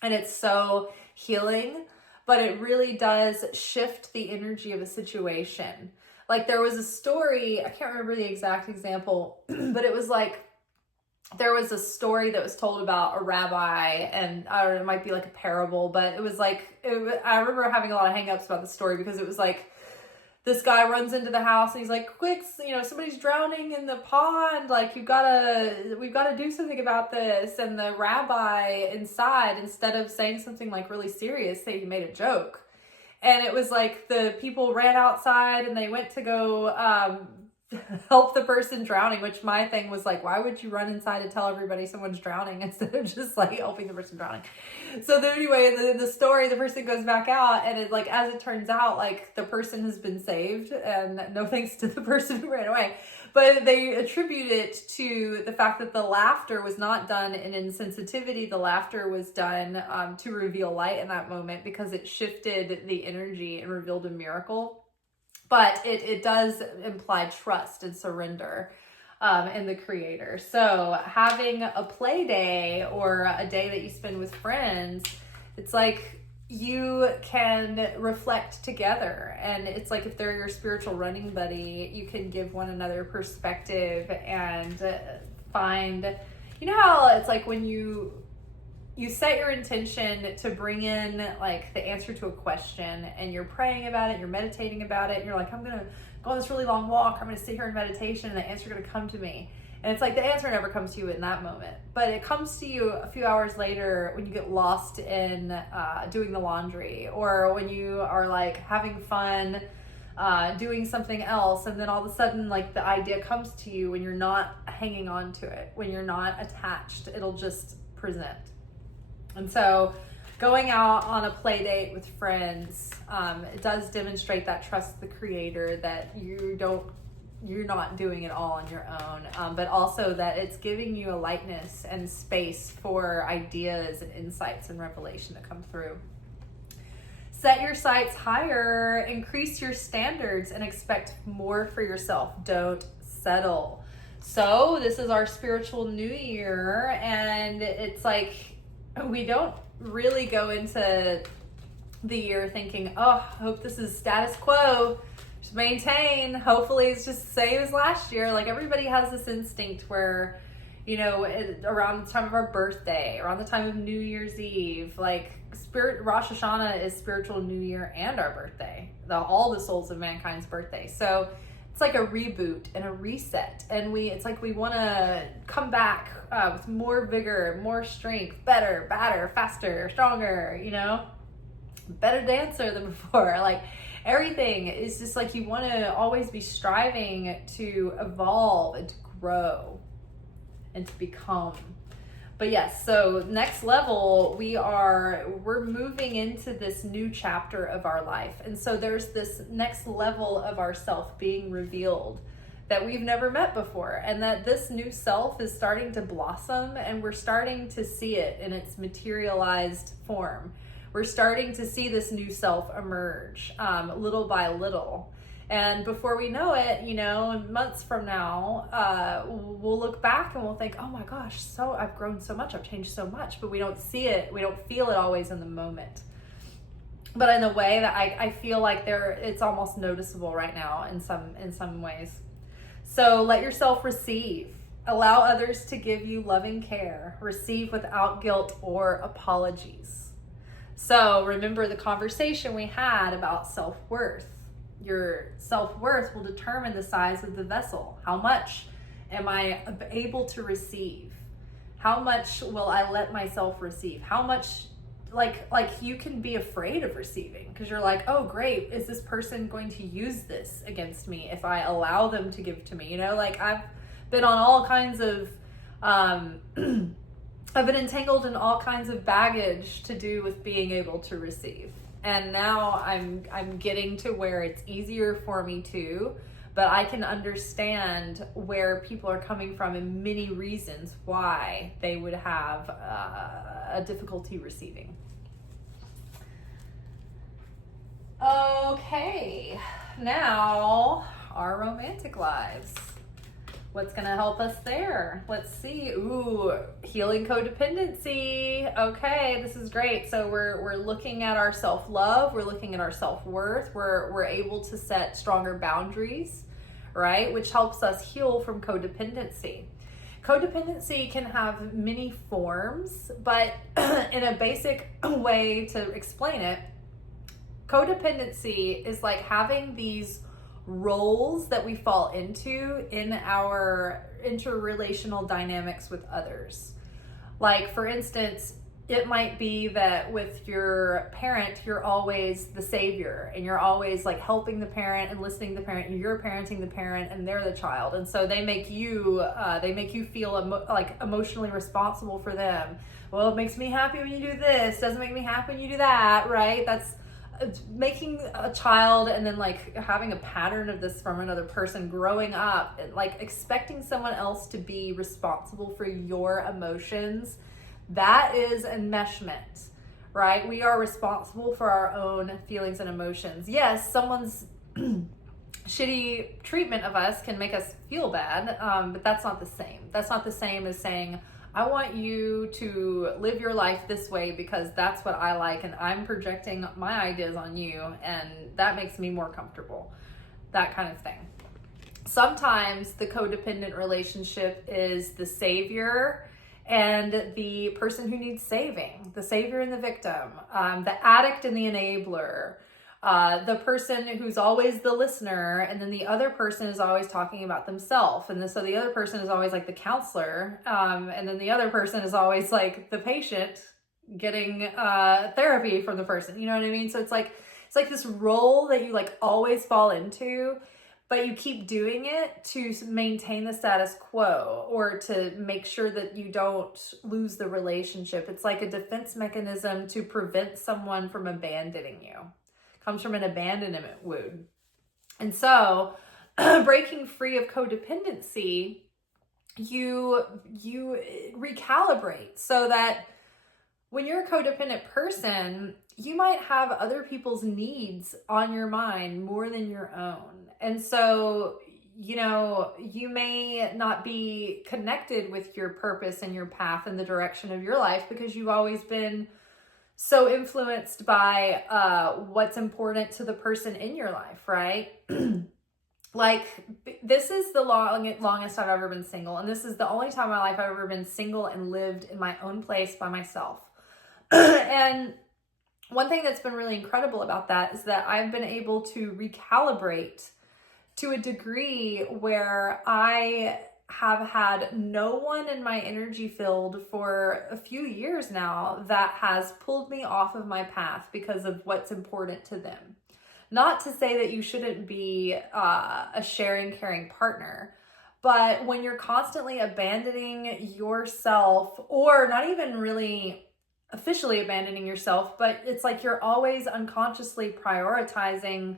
and it's so healing, but it really does shift the energy of a situation. Like there was a story, I can't remember the exact example, but it was like, there was a story that was told about a rabbi, and I don't know, it might be like a parable, but it was like, I remember having a lot of hangups about the story because it was like, this guy runs into the house and he's like, quick, somebody's drowning in the pond. Like we've got to do something about this. And the rabbi inside, instead of saying something like really serious, he made a joke. And it was like the people ran outside and they went to go help the person drowning, which my thing was like, why would you run inside and tell everybody someone's drowning instead of just like helping the person drowning? So then anyway, in the story, the person goes back out and it, like, as it turns out, like the person has been saved and no thanks to the person who ran away. But they attribute it to the fact that the laughter was not done in insensitivity. The laughter was done to reveal light in that moment because it shifted the energy and revealed a miracle. But it does imply trust and surrender in the creator. So having a play day or a day that you spend with friends, it's like you can reflect together. And it's like if they're your spiritual running buddy, you can give one another perspective and find, how it's like when you set your intention to bring in like the answer to a question and you're praying about it, you're meditating about it, and you're like, I'm going to go on this really long walk, I'm going to sit here in meditation and the answer is going to come to me. And it's like the answer never comes to you in that moment, but it comes to you a few hours later when you get lost in doing the laundry, or when you are like having fun doing something else, and then all of a sudden like the idea comes to you when you're not hanging on to it, when you're not attached, it'll just present. And so going out on a play date with friends, it does demonstrate that trust the creator, that you're not doing it all on your own, but also that it's giving you a lightness and space for ideas and insights and revelation to come through. Set your sights higher, increase your standards, and expect more for yourself. Don't settle. So this is our spiritual new year, and it's like, we don't really go into the year thinking, oh, I hope this is status quo, just maintain, hopefully it's just the same as last year. Like everybody has this instinct where, around the time of our birthday, around the time of New Year's Eve, like Rosh Hashana is spiritual new year and our birthday, all the souls of mankind's birthday. So it's like a reboot and a reset, and it's like we want to come back with more vigor, more strength, better, badder, faster, stronger, better dancer than before. Like everything is just like you want to always be striving to evolve and to grow and to become. But yes, so next level, we're moving into this new chapter of our life. And so there's this next level of ourself being revealed that we've never met before. And that this new self is starting to blossom, and we're starting to see it in its materialized form. We're starting to see this new self emerge little by little. And before we know it, months from now, we'll look back and we'll think, oh my gosh, so I've grown so much, I've changed so much, but we don't see it, we don't feel it always in the moment. But in a way that I feel like it's almost noticeable right now in some ways. So let yourself receive. Allow others to give you loving care. Receive without guilt or apologies. So remember the conversation we had about self-worth. Your self-worth will determine the size of the vessel. How much am I able to receive? How much will I let myself receive? How much, like you can be afraid of receiving because you're like, oh great, is this person going to use this against me if I allow them to give to me? You know, like I've been on all kinds of, I've been entangled in all kinds of baggage to do with being able to receive. And now I'm getting to where it's easier for me to, but I can understand where people are coming from and many reasons why they would have a difficulty receiving. Okay, now our romantic lives. What's gonna help us there? Let's see. Ooh, healing codependency. Okay, this is great. So we're looking at our self-love, we're looking at our self-worth, we're able to set stronger boundaries, right? Which helps us heal from codependency. Codependency can have many forms, but in a basic way to explain it, codependency is like having these roles that we fall into in our interrelational dynamics with others. Like, for instance, it might be that with your parent, you're always the savior and you're always like helping the parent and listening to the parent, and you're parenting the parent and they're the child. And so they make you feel like emotionally responsible for them. Well, it makes me happy when you do this, doesn't make me happy when you do that, right? That's making a child and then like having a pattern of this from another person growing up and like expecting someone else to be responsible for your emotions. That is enmeshment, right? We are responsible for our own feelings and emotions. Yes, someone's shitty treatment of us can make us feel bad, but that's not the same. That's not the same as saying, I want you to live your life this way because that's what I like and I'm projecting my ideas on you and that makes me more comfortable. That kind of thing. Sometimes the codependent relationship is the savior and the person who needs saving, the savior and the victim, the addict and the enabler, the person who's always the listener, and then the other person is always talking about themselves. And so the other person is always like the counselor, and then the other person is always like the patient getting therapy from the person. You know what I mean? So it's like this role that you like always fall into, but you keep doing it to maintain the status quo or to make sure that you don't lose the relationship. It's like a defense mechanism to prevent someone from abandoning you. Comes from an abandonment wound. And so breaking free of codependency, you recalibrate so that when you're a codependent person, you might have other people's needs on your mind more than your own. And so, you know, you may not be connected with your purpose and your path and the direction of your life because you've always been so influenced by what's important to the person in your life, right? Like, this is the longest I've ever been single, and this is the only time in my life I've ever been single and lived in my own place by myself. And one thing that's been really incredible about that is that I've been able to recalibrate to a degree where I have had no one in my energy field for a few years now that has pulled me off of my path because of what's important to them. Not to say that you shouldn't be a sharing, caring partner, but when you're constantly abandoning yourself, or not even really officially abandoning yourself, but it's like you're always unconsciously prioritizing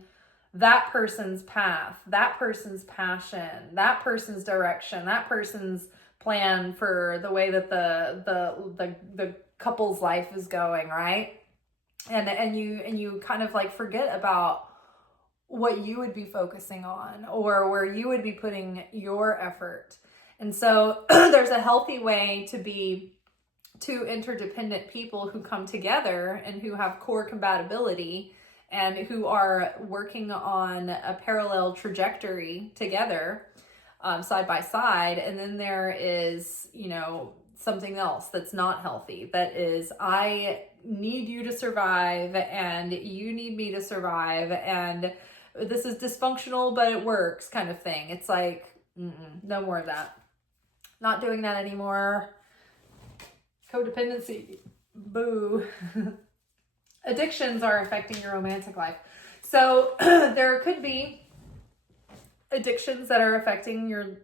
that person's path, that person's passion, that person's direction, that person's plan for the way that the couple's life is going, right? And you kind of like forget about what you would be focusing on or where you would be putting your effort. And so there's a healthy way to be two interdependent people who come together and who have core compatibility and who are working on a parallel trajectory together, side by side. And then there is, you know, something else that's not healthy. That is, I need you to survive and you need me to survive. And this is dysfunctional, but it works kind of thing. It's like, no more of that. Not doing that anymore. Codependency, boo. Addictions are affecting your romantic life. So there could be addictions that are affecting your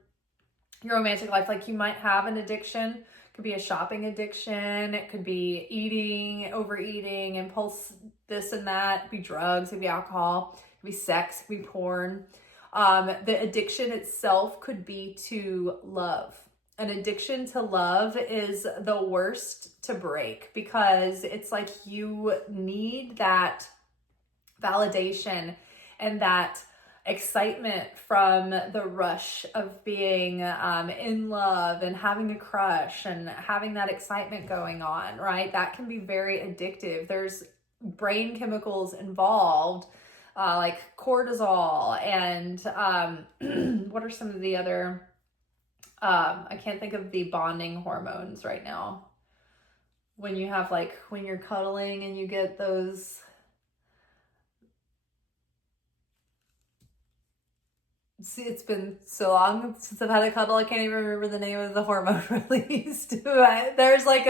romantic life. Like you might have an addiction. It could be a shopping addiction. It could be eating, overeating, impulse, this and that. It could be drugs. It could be alcohol. It could be sex. It could be porn. The addiction itself could be to love. An addiction to love is the worst to break because it's like you need that validation and that excitement from the rush of being in love and having a crush and having that excitement going on, right? That can be very addictive. There's brain chemicals involved, like cortisol and what are some of the other, I can't think of the bonding hormones right now. When you have like, when you're cuddling and you get those, see, it's been so long since I've had a cuddle, I can't even remember the name of the hormone released. There's like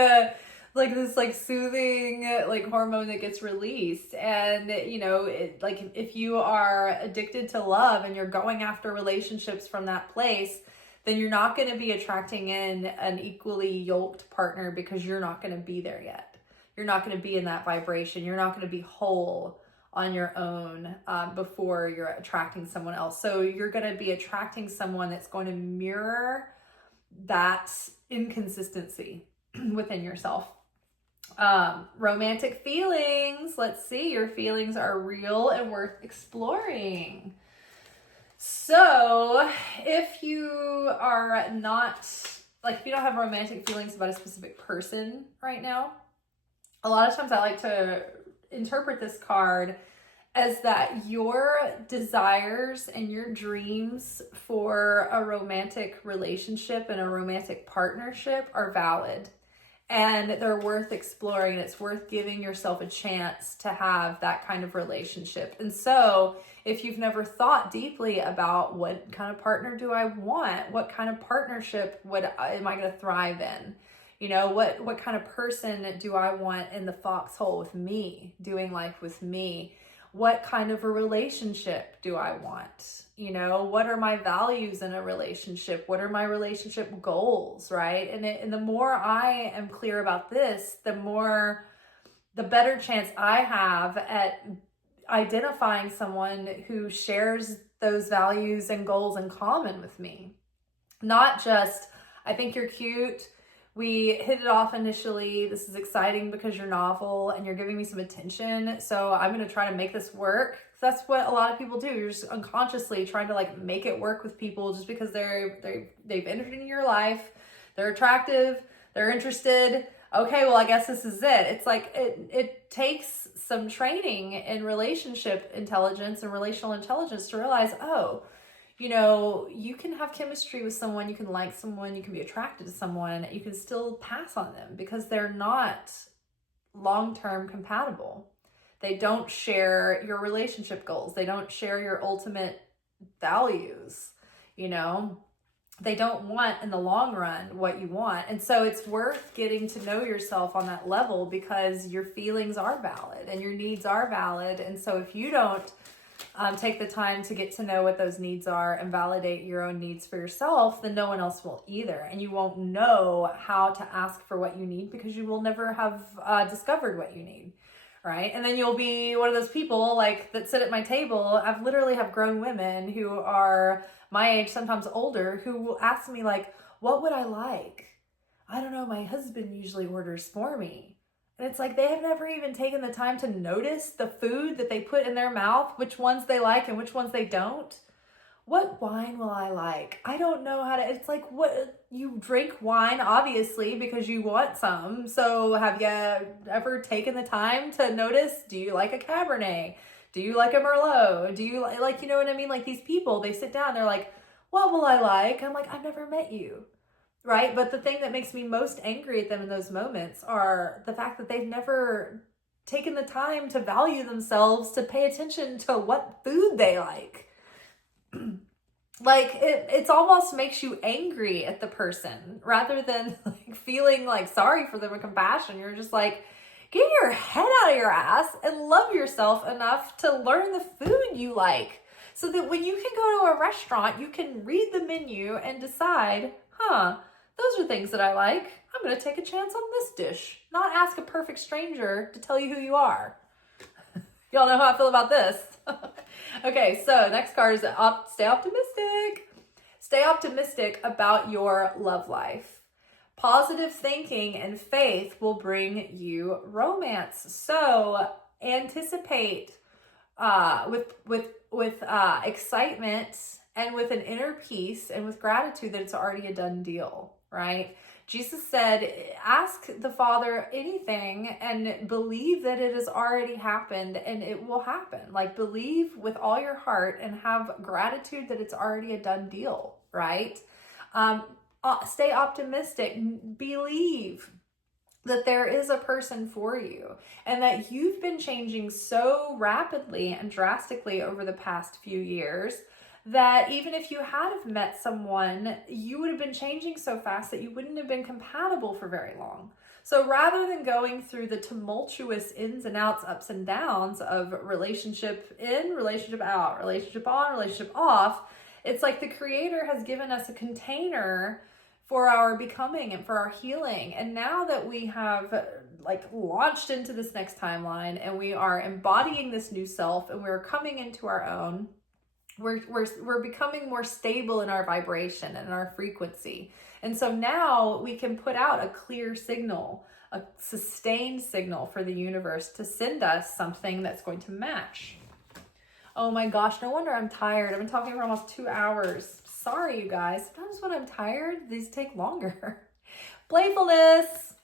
this like soothing like hormone that gets released, and you know, it, like if you are addicted to love and you're going after relationships from that place, then you're not going to be attracting in an equally yoked partner because you're not going to be there yet. You're not going to be in that vibration. You're not going to be whole on your own before you're attracting someone else. So you're going to be attracting someone that's going to mirror that inconsistency within yourself. Romantic feelings. Let's see. Your feelings are real and worth exploring. So if you are not, like if you don't have romantic feelings about a specific person right now, a lot of times I like to interpret this card as that your desires and your dreams for a romantic relationship and a romantic partnership are valid. And they're worth exploring. It's worth giving yourself a chance to have that kind of relationship. And so if you've never thought deeply about what kind of partner do I want, what kind of partnership am I going to thrive in? You know, what kind of person do I want in the foxhole with me, doing life with me? What kind of a relationship do I want? You know, what are my values in a relationship? What are my relationship goals, right? And the more I am clear about this, the better chance I have at identifying someone who shares those values and goals in common with me. Not just, I think you're cute, we hit it off initially, this is exciting because you're novel and you're giving me some attention, so I'm going to try to make this work. That's what a lot of people do. You're just unconsciously trying to like make it work with people just because they've entered into your life, they're attractive, they're interested. Okay, well, I guess this is it. It's like it takes some training in relationship intelligence and relational intelligence to realize, oh, you know, you can have chemistry with someone, you can like someone, you can be attracted to someone, you can still pass on them because they're not long-term compatible. They don't share your relationship goals. They don't share your ultimate values, you know. They don't want in the long run what you want. And so it's worth getting to know yourself on that level because your feelings are valid and your needs are valid. And so if you don't take the time to get to know what those needs are and validate your own needs for yourself, then no one else will either. And you won't know how to ask for what you need because you will never have discovered what you need, right? And then you'll be one of those people like that sit at my table. I've literally have grown women who are my age, sometimes older, who will ask me like, what would I like? I don't know, my husband usually orders for me. And it's like they have never even taken the time to notice the food that they put in their mouth, which ones they like and which ones they don't. What wine will I like? I don't know how to, it's like, what, you drink wine, obviously, because you want some. So have you ever taken the time to notice, do you like a Cabernet? Do you like a Merlot? Do you like, you know what I mean? Like these people, they sit down, they're like, what will I like? I'm like, I've never met you. Right? But the thing that makes me most angry at them in those moments are the fact that they've never taken the time to value themselves, to pay attention to what food they like. Like it's almost makes you angry at the person rather than like feeling like sorry for them or compassion. You're just like, get your head out of your ass and love yourself enough to learn the food you like, so that when you can go to a restaurant, you can read the menu and decide, those are things that I like. I'm going to take a chance on this dish, not ask a perfect stranger to tell you who you are. Y'all know how I feel about this. Okay, so next card is stay optimistic. Stay optimistic about your love life. Positive thinking and faith will bring you romance. So anticipate with excitement and with an inner peace and with gratitude that it's already a done deal, right? Jesus said, ask the Father anything and believe that it has already happened and it will happen. Like, believe with all your heart and have gratitude that it's already a done deal, right? Stay optimistic. Believe that there is a person for you and that you've been changing so rapidly and drastically over the past few years that even if you had have met someone, you would have been changing so fast that you wouldn't have been compatible for very long. So rather than going through the tumultuous ins and outs, ups and downs of relationship in, relationship out, relationship on, relationship off, it's like the Creator has given us a container for our becoming and for our healing. And now that we have like launched into this next timeline and we are embodying this new self and we're coming into our own, we're becoming more stable in our vibration and our frequency. And so now we can put out a clear signal, a sustained signal for the universe to send us something that's going to match. Oh my gosh, no wonder I'm tired. I've been talking for almost 2 hours. Sorry, you guys. Sometimes when I'm tired, these take longer. Playfulness.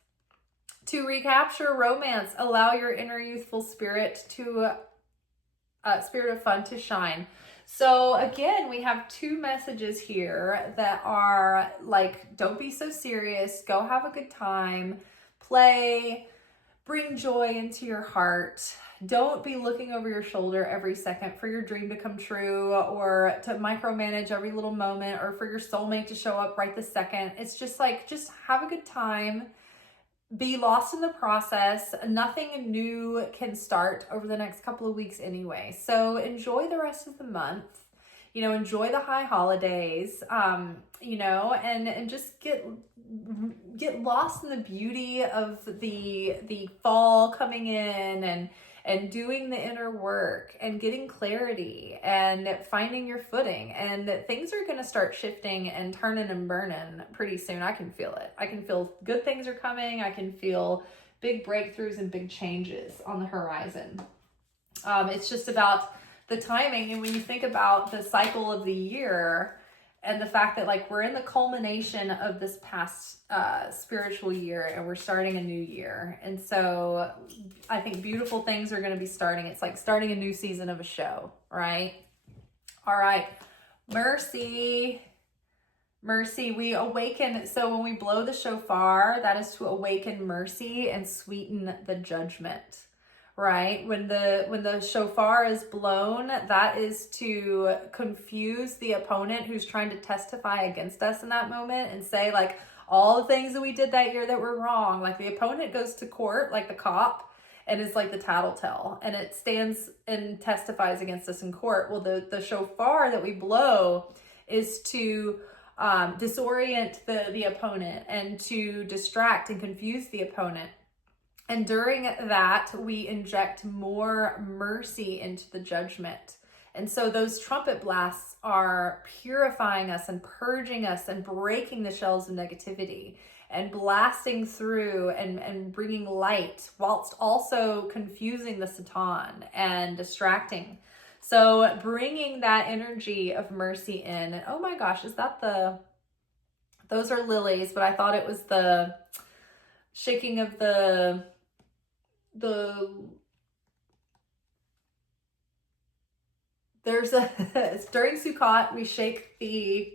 To recapture romance, allow your inner youthful spirit spirit of fun to shine. So again, we have 2 messages here that are like, don't be so serious, go have a good time, play, bring joy into your heart. Don't be looking over your shoulder every second for your dream to come true or to micromanage every little moment or for your soulmate to show up right this second. It's just like, just have a good time. Be lost in the process. Nothing new can start over the next couple of weeks anyway. So enjoy the rest of the month, enjoy the high holidays, and just get lost in the beauty of the fall coming in and doing the inner work and getting clarity and finding your footing. And things are going to start shifting and turning and burning pretty soon. I can feel it. I can feel good things are coming. I can feel big breakthroughs and big changes on the horizon. It's just about the timing. And when you think about the cycle of the year and the fact that like we're in the culmination of this past spiritual year and we're starting a new year. And so I think beautiful things are going to be starting. It's like starting a new season of a show, right? All right. Mercy, we awaken. So when we blow the shofar, that is to awaken mercy and sweeten the judgment, right? When the shofar is blown, that is to confuse the opponent who's trying to testify against us in that moment and say like all the things that we did that year that were wrong. Like the opponent goes to court, like the cop, and is like the tattletale, and it stands and testifies against us in court. Well, the shofar that we blow is to disorient the opponent and to distract and confuse the opponent. And during that, we inject more mercy into the judgment. And so those trumpet blasts are purifying us and purging us and breaking the shells of negativity and blasting through and bringing light whilst also confusing the Satan and distracting. So bringing that energy of mercy in. And oh my gosh, is that those are lilies, but I thought it was the shaking of it's during Sukkot, we shake I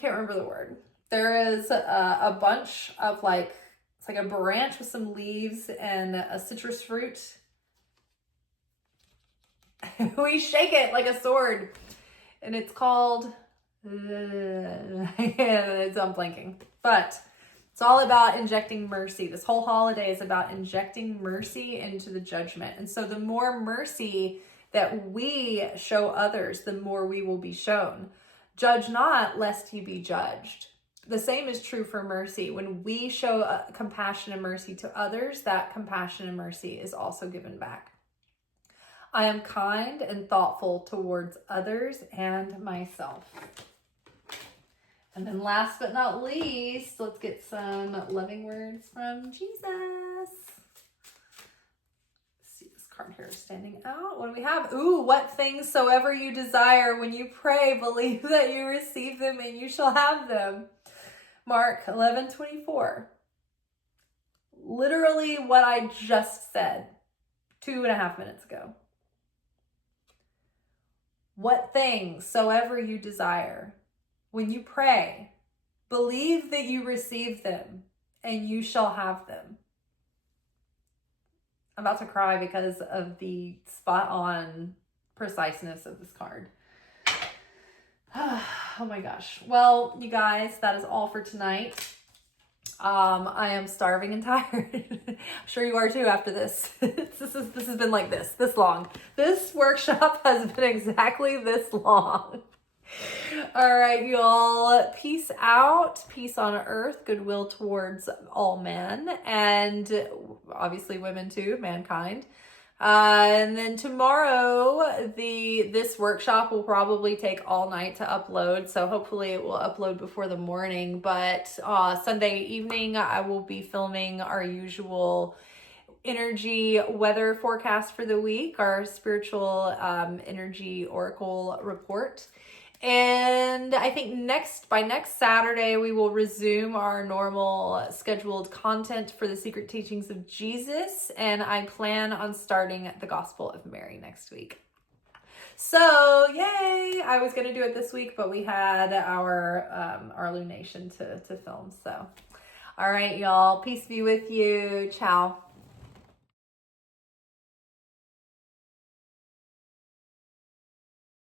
can't remember the word. There is a bunch of like It's like a branch with some leaves and a citrus fruit. We shake it like a sword. And it's called, I'm blanking. But it's all about injecting mercy. This whole holiday is about injecting mercy into the judgment. And so the more mercy that we show others, the more we will be shown. Judge not, lest ye be judged. The same is true for mercy. When we show compassion and mercy to others, that compassion and mercy is also given back. I am kind and thoughtful towards others and myself. And then last but not least, let's get some loving words from Jesus. See, this card here is standing out. What do we have? Ooh, what things soever you desire when you pray, believe that you receive them and you shall have them. Mark 11:24. Literally what I just said 2.5 minutes ago. What things soever you desire, when you pray, believe that you receive them and you shall have them. I'm about to cry because of the spot on preciseness of this card. Oh my gosh. Well, you guys, that is all for tonight. I am starving and tired. I'm sure you are too after this. This has been like this long. This workshop has been exactly this long. All right, y'all. Peace out. Peace on earth. Goodwill towards all men. And obviously women too, mankind. And then tomorrow, this workshop will probably take all night to upload. So hopefully it will upload before the morning. But Sunday evening, I will be filming our usual energy weather forecast for the week, our spiritual energy oracle report. And I think by next Saturday, we will resume our normal scheduled content for the Secret Teachings of Jesus. And I plan on starting the Gospel of Mary next week. So, yay! I was going to do it this week, but we had our lunation to film. So, all right, y'all. Peace be with you. Ciao.